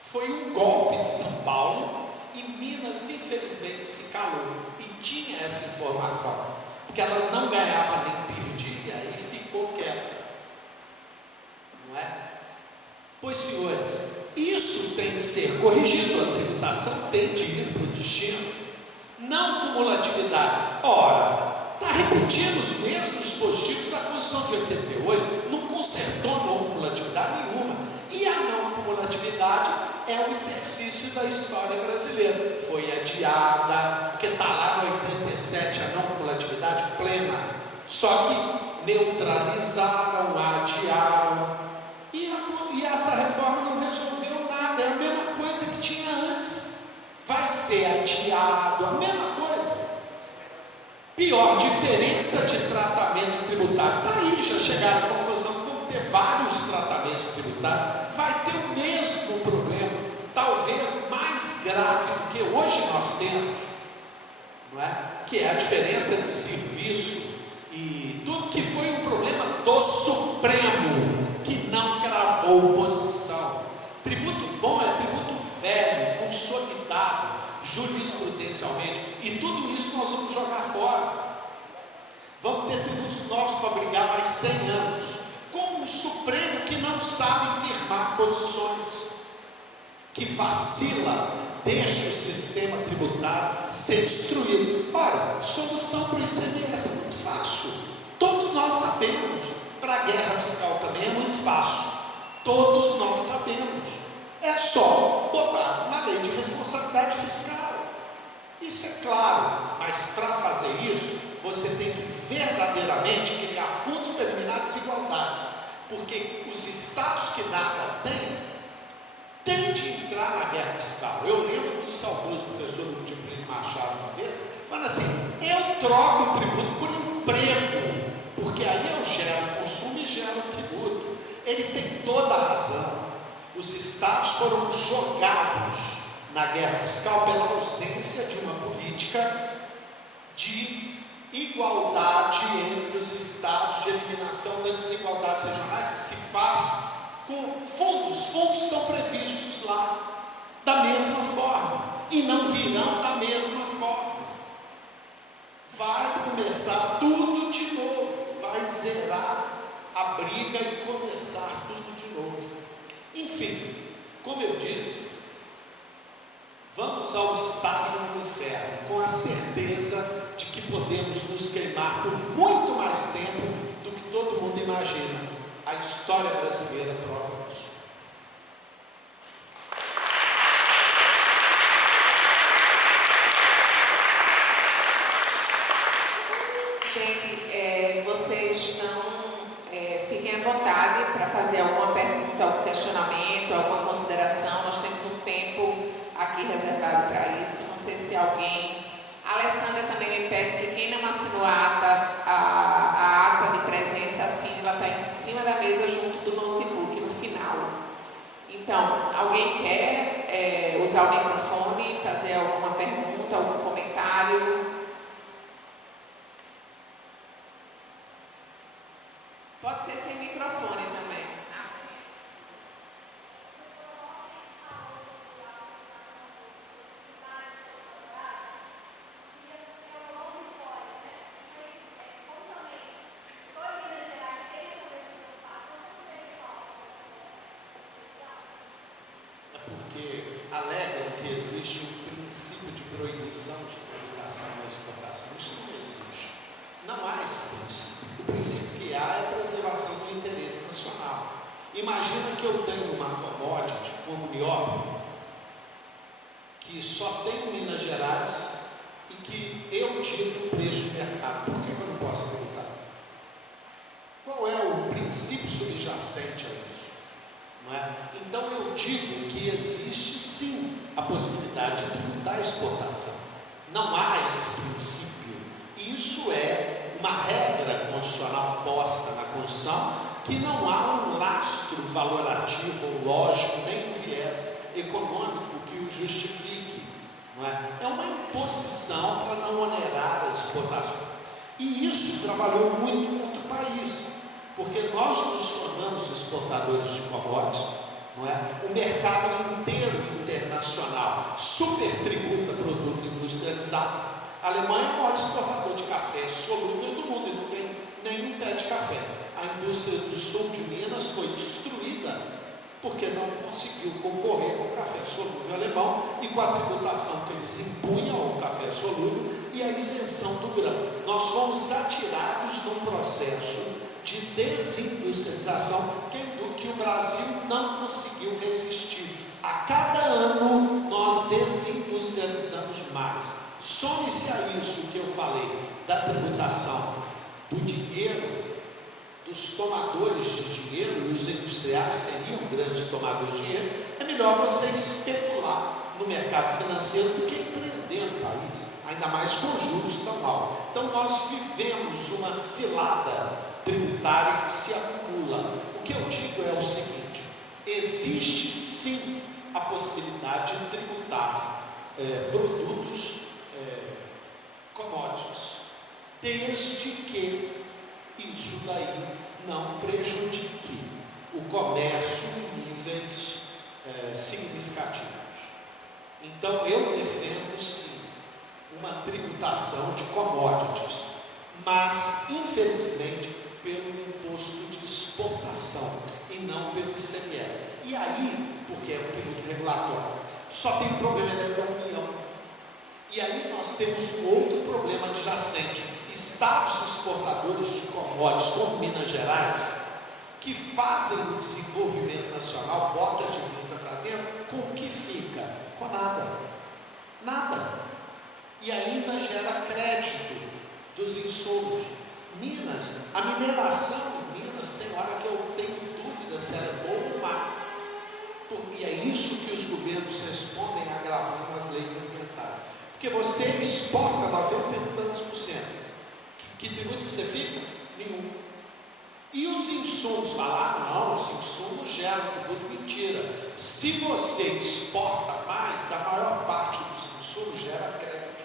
Foi um golpe de São Paulo, e Minas infelizmente se calou, e tinha essa informação, porque ela não ganhava nem perdia, e ficou quieta. Não é? Pois, senhores, isso tem que ser corrigido. A tributação tem de ir para o destino. Não cumulatividade. Ora, está repetindo os mesmos dispositivos da Constituição de 88, não consertou não cumulatividade nenhuma. E a não cumulatividade é um exercício da história brasileira. Foi adiada, porque está lá no 87 a não cumulatividade plena. Só que neutralizaram, adiaram. E essa reforma não resolveu nada. É a mesma coisa que tinha antes. Vai ser adiado, a mesma coisa. Pior, diferença de tratamentos tributários. Está aí, já chegaram à conclusão que vão ter vários tratamentos tributários. Vai ter o mesmo problema, talvez mais grave do que hoje nós temos, não é? Que é a diferença de serviço e tudo, que foi um problema do Supremo, que não cravou posição. Tributo bom é tributo velho, consolidado, jurisprudencialmente, e tudo isso nós vamos jogar fora. Vamos ter tributos novos para brigar mais 100 anos, com um Supremo que não sabe firmar posições, que vacila, deixa o sistema tributário ser destruído. Olha, solução para o ICMS é muito fácil, todos nós sabemos. Para a guerra fiscal também é muito fácil, todos nós sabemos. É só botar uma lei de responsabilidade fiscal. Isso é claro, mas para fazer isso, você tem que verdadeiramente criar fundos para eliminar desigualdades, porque os estados que nada têm de entrar na guerra fiscal. Eu lembro do saudoso professor Ludmilo Machado uma vez, falando assim: eu troco o tributo por emprego, porque aí eu gero consumo e gero tributo. Ele tem toda a razão. Os estados foram jogados na guerra fiscal pela ausência de uma política de igualdade entre os estados, de eliminação das desigualdades regionais, que se faz com fundos. Os fundos estão previstos lá da mesma forma e não virão da mesma forma. Vai começar tudo de novo, vai zerar a briga e começar tudo de novo. Enfim, como eu disse, vamos ao estágio do inferno com a certeza de que podemos nos queimar por muito mais tempo do que todo mundo imagina. A história brasileira prova isso. Gente, vocês fiquem à vontade para fazer alguma pergunta, algum questionamento, alguma consideração. Nós temos um tempo aqui reservado para isso. Não sei se alguém... A Alessandra também me pede que quem não assinou a ata de presença, assine. Ela está em cima da mesa junto do notebook no final. Então, alguém quer usar o microfone, fazer alguma pergunta, algum comentário? Pode ser sem microfone também. Alegam que existe um princípio de proibição de tributação na exportação. Isso não existe. Não há esse princípio. O princípio que há é a preservação do interesse nacional. Imagina que eu tenho uma commodity como nióbio, que só tem em Minas Gerais e que eu tiro o preço de mercado. Por que eu não posso tributar? Qual é o princípio subjacente a isso? Não é? Então eu digo que existe sim a possibilidade de tributar a exportação. Não há esse princípio. Isso é uma regra constitucional posta na Constituição, que não há um lastro valorativo ou lógico, nem um viés econômico que o justifique. Não é? É uma imposição para não onerar as exportações. E isso trabalhou muito contra o país, porque nós nos tornamos exportadores de commodities, não é? O mercado inteiro internacional supertributa produto industrializado. A Alemanha é o maior exportador de café solúvel do mundo e não tem nenhum pé de café. A indústria do sul de Minas foi destruída porque não conseguiu concorrer com o café solúvel alemão e com a tributação que eles impunham ao café solúvel e a isenção do grão. Nós fomos atirados num processo de desindustrialização que o Brasil não conseguiu resistir. A cada ano nós desindustrializamos mais. Some-se a isso que eu falei da tributação do dinheiro, dos tomadores de dinheiro, e os industriais seriam grandes tomadores de dinheiro. É melhor você especular no mercado financeiro do que empreender no país, ainda mais com juros tão altos. Então nós vivemos uma cilada tributária que se acumula. O que eu digo é o seguinte: existe sim a possibilidade de tributar produtos, commodities, desde que isso daí não prejudique o comércio em níveis significativos. Então eu defendo sim uma tributação de commodities, mas infelizmente pelo imposto de exportação e não pelo ICMS. E aí, porque é um período regulatório, só tem problema dentro da União. E aí nós temos um outro problema adjacente: estados exportadores de commodities, como Minas Gerais, que fazem o desenvolvimento nacional, botam a divisa para dentro, com o que fica? Com nada. Nada. e ainda gera crédito dos insumos. Minas, a mineração em Minas tem hora que eu tenho dúvida se ela é boa ou má. E é isso que os governos respondem agravando as leis ambientais. Porque você exporta 90 e tantos por cento. Que tributo que você fica? Nenhum. E os insumos, falar, não, os insumos geram tributo. Mentira. Se você exporta mais, a maior parte dos insumos gera crédito.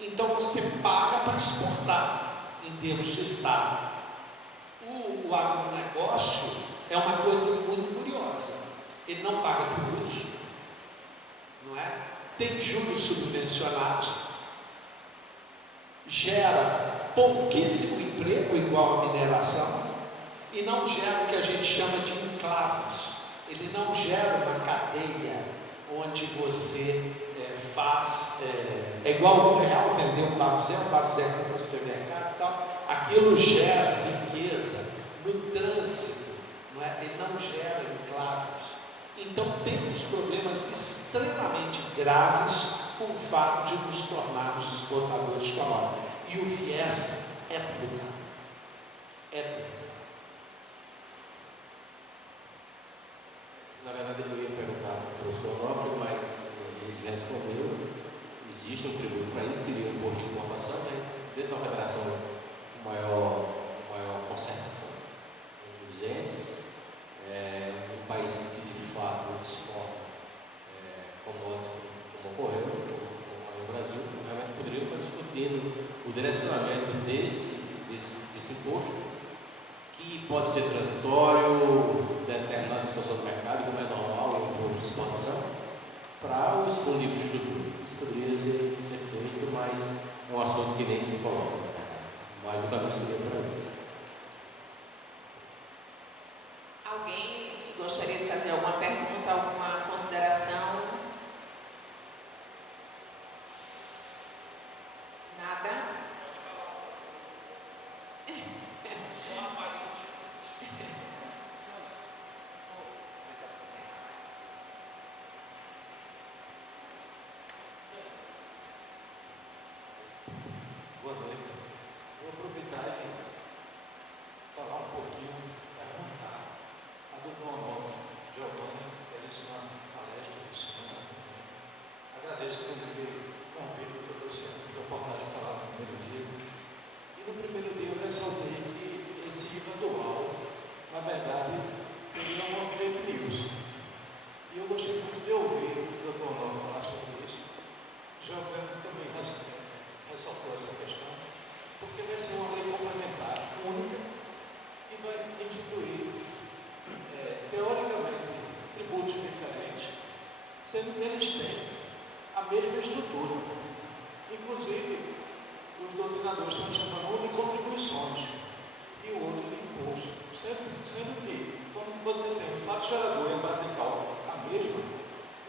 Então você paga para exportar, em termos de Estado. O agronegócio é uma coisa muito curiosa. Ele não paga tributos, não é? Tem juros subvencionados, gera pouquíssimo emprego igual a mineração e não gera o que a gente chama de enclaves. Ele não gera uma cadeia onde você faz, é igual um real vender um baguzé para o supermercado e tal. Aquilo gera riqueza no trânsito, não é? Ele não gera enclaves. Então temos problemas extremamente graves com o fato de nos tornarmos exportadores de commodities. E o viés é tributário. É tributário. Na verdade, eu ia perguntar para o professor Onofre, mas ele respondeu. Existe um tributo para isso, seria um imposto de importação, né? Dentro da federação, maior concentração dos entes, um país que de fato exporta como ocorreu no Brasil, realmente poderia estar discutindo o direcionamento desse imposto, que pode ser transitório, determinada situação do mercado, como é normal o imposto de exportação, para os fundos de infraestrutura. Isso poderia ser feito, mas é um assunto que nem se coloca. Mas o caminho seria para mim. Alguém gostaria de fazer alguma pergunta, alguma consideração? Nada? Só aparentemente. Boa noite. Vou aproveitar e falar um pouquinho, perguntar a doutora Onofre, Giovanni, belíssima palestra, belíssima. Agradeço pelo convite que eu trouxe a oportunidade de falar no primeiro dia. E no primeiro dia eu ressaltei que esse IVA dual, na verdade, seria uma fake news. E eu gostei muito de ouvir o doutor Onofre falar sobre isso. Giovanni também ressaltou essa questão, porque vai ser uma lei complementar única e vai instituir, teoricamente, tributos diferentes, sendo que eles têm a mesma estrutura. Inclusive, os doutrinadores estão chamando um de contribuições e o outro de imposto. Sendo que, quando você tem o fato gerador e a base de cálculo a mesma,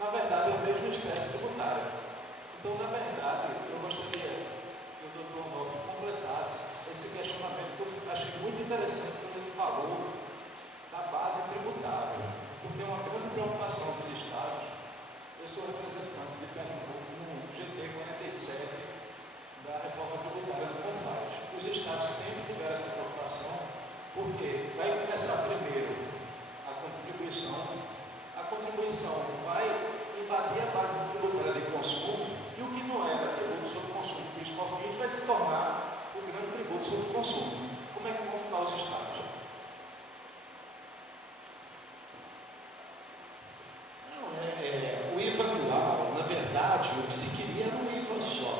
na verdade é a mesma espécie tributária. Então, na verdade, eu gostaria que o doutor Onofre completasse esse questionamento que eu achei muito interessante quando ele falou da base tributária, porque é uma grande preocupação dos estados. Eu sou representante de Pernambuco no GT 47 da reforma tributária do CONFAS. Os estados sempre tiveram essa preocupação, porque vai começar primeiro a contribuição vai invadir a base tributária de consumo, e o que não era tributo sobre consumo, PIS e COFINS, vai se tornar o grande tributo sobre consumo. Como é que vão ficar os estados? O IVA dual, na verdade, o que se queria era um IVA só.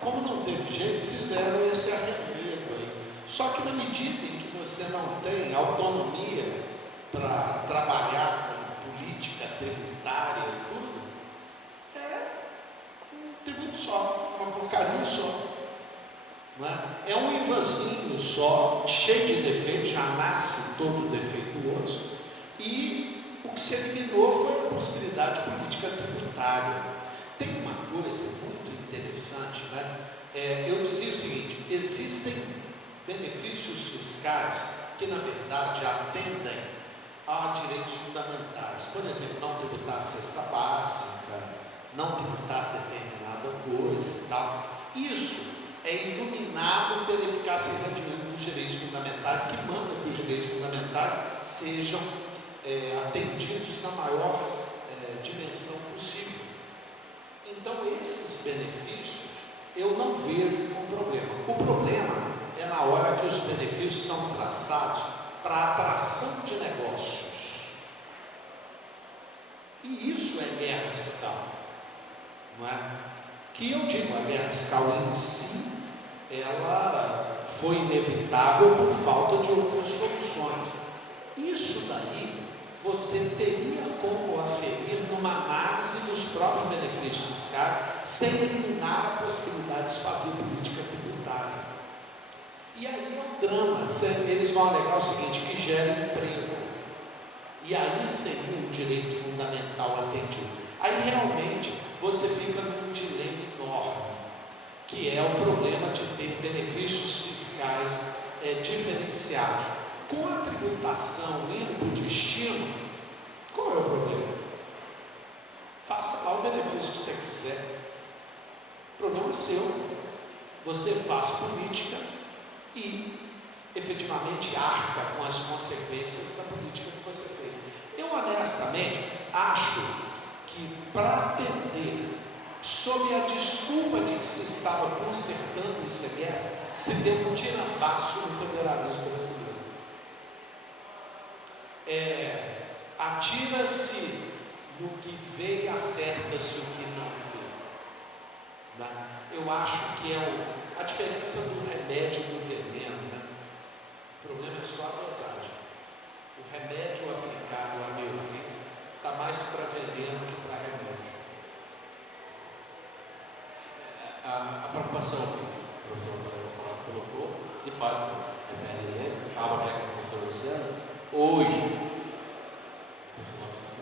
Como não teve jeito, fizeram esse arremedo aí. Só que na medida em que você não tem autonomia para trabalhar com política tributária e tudo, um tributo só, uma porcaria só. Não é? É um IVAzinho só, cheio de defeitos, já nasce todo defeituoso, e o que se eliminou foi a possibilidade de política tributária. Tem uma coisa muito interessante, né? Eu dizia o seguinte: existem benefícios fiscais que, na verdade, atendem a direitos fundamentais. Por exemplo, não tributar a cesta básica, não tributar determinado determinada coisa e tal. Isso é iluminado pela eficácia irradiante dos direitos fundamentais, que manda que os direitos fundamentais sejam atendidos na maior dimensão possível. Então, esses benefícios eu não vejo como problema. O problema é na hora que os benefícios são traçados para atração de negócios. E isso é guerra fiscal, não é? Que eu digo, a guerra fiscal em si, ela foi inevitável por falta de outras soluções. Isso daí você teria como aferir numa análise dos próprios benefícios fiscais, sem eliminar a possibilidade de fazer política tributária. E aí é um drama. Eles vão alegar o seguinte, que gera emprego. E aí seria um direito fundamental atendido. Aí realmente você fica num dilema enorme, que é o problema de ter benefícios fiscais diferenciados. Com a tributação indo para o destino, qual é o problema? Faça lá o benefício que você quiser. O problema é seu. Você faz política e efetivamente arca com as consequências da política que você fez. Eu honestamente acho que para atender, sob a desculpa de que se estava consertando o ICMS, se deu um tira-passo no federalismo brasileiro. Atira-se no que veio e acerta-se o que não veio. Eu acho que a diferença do remédio e do veneno, né? O problema é só a dosagem. O remédio aplicado, a meu ver, está mais para veneno que para remédio. A preocupação que o professor colocou, de fato, é pertinente, estava já com o professor Luciano, hoje,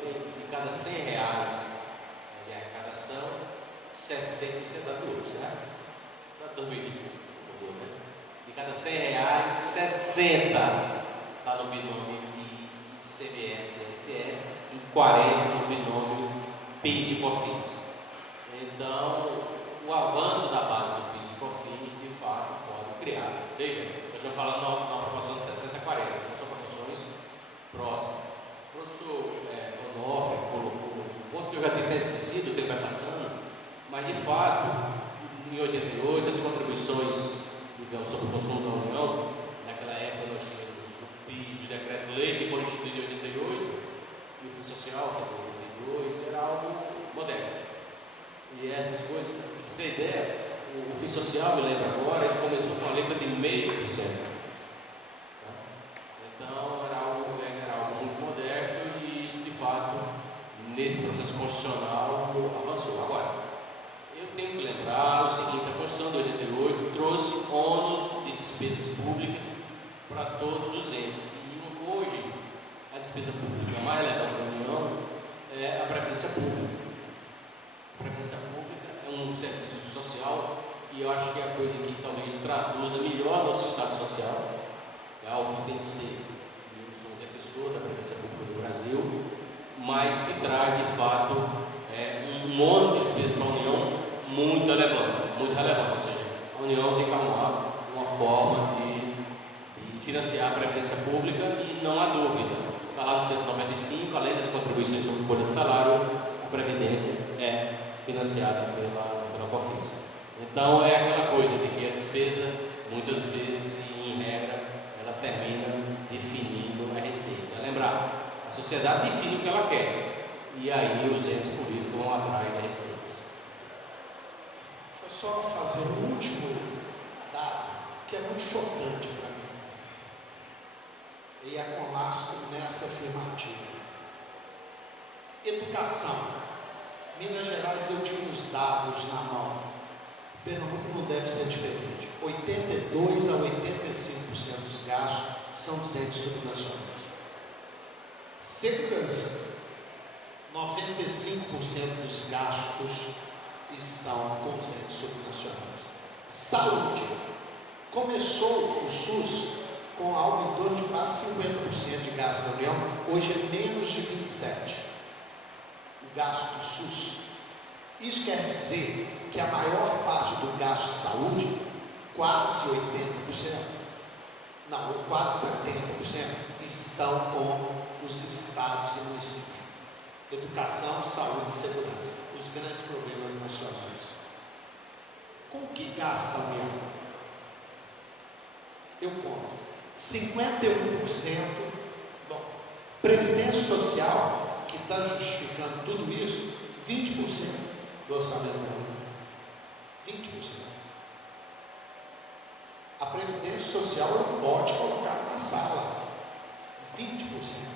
de cada R$100 de arrecadação, 60 dá tudo, certo? Para 2020, de cada R$100, 60 está no binômio ICMS e ISS e 40 no binômio PIS e COFINS. Então, o avanço da base do PIS e COFINS, de fato, pode criar. Veja, eu estou falando na proporção de 60-40, então são proporções próximas. O professor Onofre colocou um ponto que eu já tinha esquecido, o tempo vai passando, mas de fato, em 88, as contribuições, digamos, sobre o consumo da União, naquela época nós tínhamos o PIS, o decreto-lei, que foi instituído em 88, e o PIS social, que foi em 82, era algo modesto. E essas coisas, para você ter ideia, o PIS social, me lembro agora, ele começou com a letra de 0,5%. Então, era algo muito modesto e isso, de fato, nesse processo constitucional, avançou. Agora, eu tenho que lembrar o seguinte, a Constituição de 88 trouxe ônus de despesas públicas para todos os entes. E hoje, a despesa pública mais relevante da União é a Previdência Pública. A Previdência Pública é um serviço social e eu acho que é a coisa que talvez traduza melhor nosso Estado Social. É algo que tem que ser, eu sou um defensor da Previdência Pública do Brasil, mas que traz, de fato, um monte de despesas para a União muito relevante. Ou seja, a União tem que arrumar uma forma de financiar a Previdência Pública e não há dúvida. Está lá no 195, além das contribuições sobre folha de salário, a Previdência é financiada pela COFINS. Então, é aquela coisa de que a despesa, muitas vezes, em regra, ela termina definindo a receita. Lembrar, a sociedade define o que ela quer e aí os entes políticos vão atrás da receita. Deixa eu só fazer um último dado que é muito chocante para mim. E é com laço nessa afirmativa. Educação. Minas Gerais eu tinha os dados na mão. Pernambuco não deve ser diferente. 82 a 85% dos gastos são dos entes subnacionais. Segurança. 95% dos gastos estão com os entes subnacionais. Saúde. Começou o SUS com algo em torno de quase 50% de gasto da União, hoje é menos de 27%. O gasto do SUS. Isso quer dizer que a maior parte do gasto de saúde, quase 80%, não, quase 70%, estão com os estados e municípios. Educação, saúde e segurança, os grandes problemas nacionais. Com o que gasta a União? Eu conto. 51%, bom, Previdência Social, que está justificando tudo isso, 20% do orçamento da União. 20%. A Previdência Social não pode colocar na sala. 20%.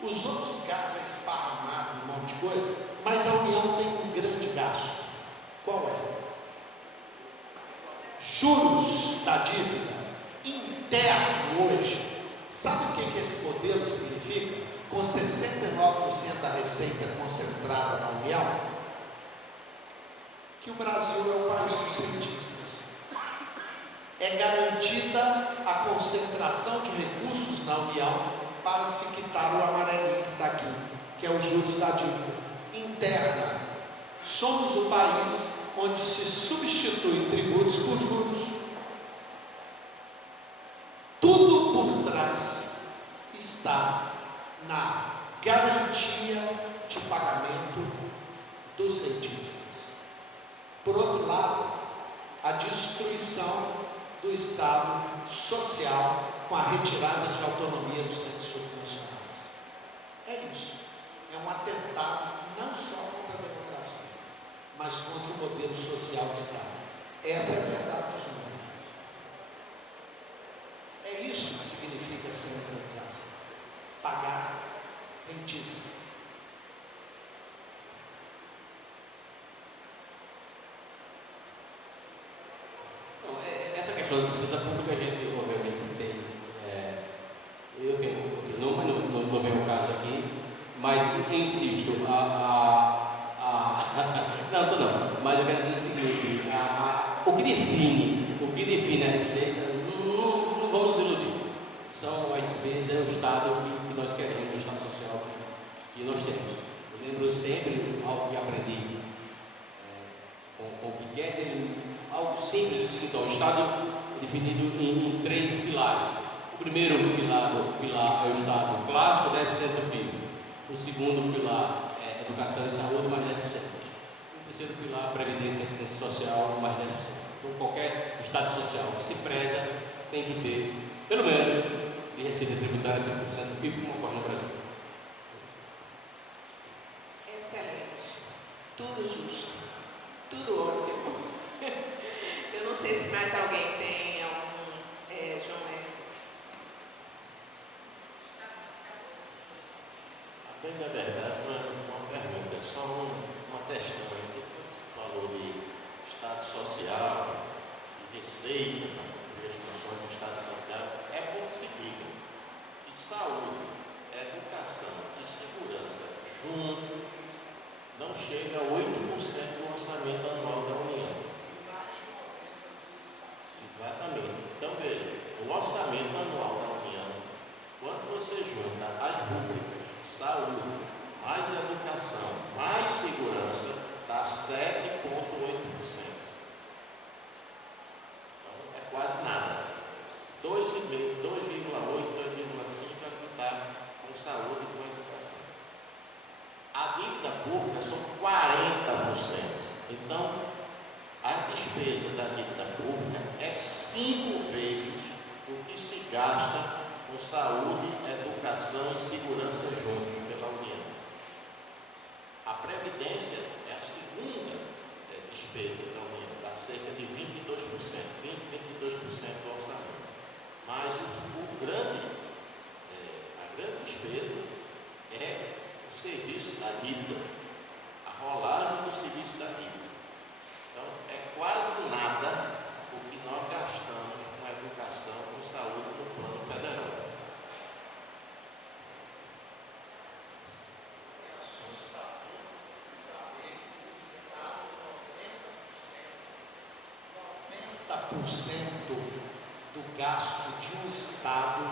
Os outros gastos é esparramado, um monte de coisa, mas a União tem um grande gasto. Qual é? Juros da dívida interno hoje. Sabe o que esse modelo significa? Com 69% da receita concentrada na União, que o Brasil é o país dos cientistas. É garantida a concentração de recursos na União para se quitar o amarelinho que está aqui, que é os juros da dívida interna. Somos o país onde se substitui tributos por juros. Tudo por trás está na garantia de pagamento dos cientistas. Por outro lado, a destruição do Estado social com a retirada de autonomia dos centros subnacionais. É isso. É um atentado não só contra a democracia, mas contra o modelo social do Estado. Essa é a verdade dos números. É isso que significa centralização. Pagar rentistas. Essa questão da despesa pública, a gente obviamente tem, eu tenho outros números, não vem o caso aqui, mas eu insisto, não, mas eu quero dizer o seguinte, o que define a receita, não vamos nos iludir, são as despesas, é o Estado que nós queremos, o Estado social que nós temos. Eu lembro sempre algo que aprendi com o Piketty, algo simples, então, o Estado é definido em 3 pilares. O primeiro pilar é o Estado clássico, 10% do PIB. O segundo pilar é educação e saúde, mais 10%. O terceiro pilar, previdência e assistência social, mais 10%. Então, qualquer Estado social que se preza tem que ter, pelo menos, de receita tributária 30% do PIB, como ocorre no Brasil. Excelente. Tudo justo. Tudo ótimo. Eu não sei se mais alguém tem algum, João Érico. Bem, na verdade, não é uma pergunta, é só uma questão. Você falou de Estado social, de receita, de as funções do Estado social. É bom que se diga que saúde, educação e segurança juntos não chega a 8% do orçamento anual da União. Exatamente. Então, veja, o orçamento anual da União, quando você junta as rubricas saúde, mais educação, mais segurança, dá 7,8%. Então, é quase nada. 2,5, 2,8, 2,5 é que está com saúde e com educação. A dívida pública são 40%. Então, a despesa da dívida pública é 5 vezes o que se gasta com saúde, educação e segurança juntos pela União. A Previdência é a segunda despesa da União, dá cerca de 22%, 22% do orçamento. Mas a grande despesa é o serviço da dívida, a rolagem do serviço da dívida. Então, é quase nada o que nós gastamos com a educação, com saúde no plano federal. É assustador saber que o Estado, 90% do gasto de um Estado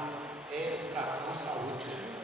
é educação, saúde e segurança.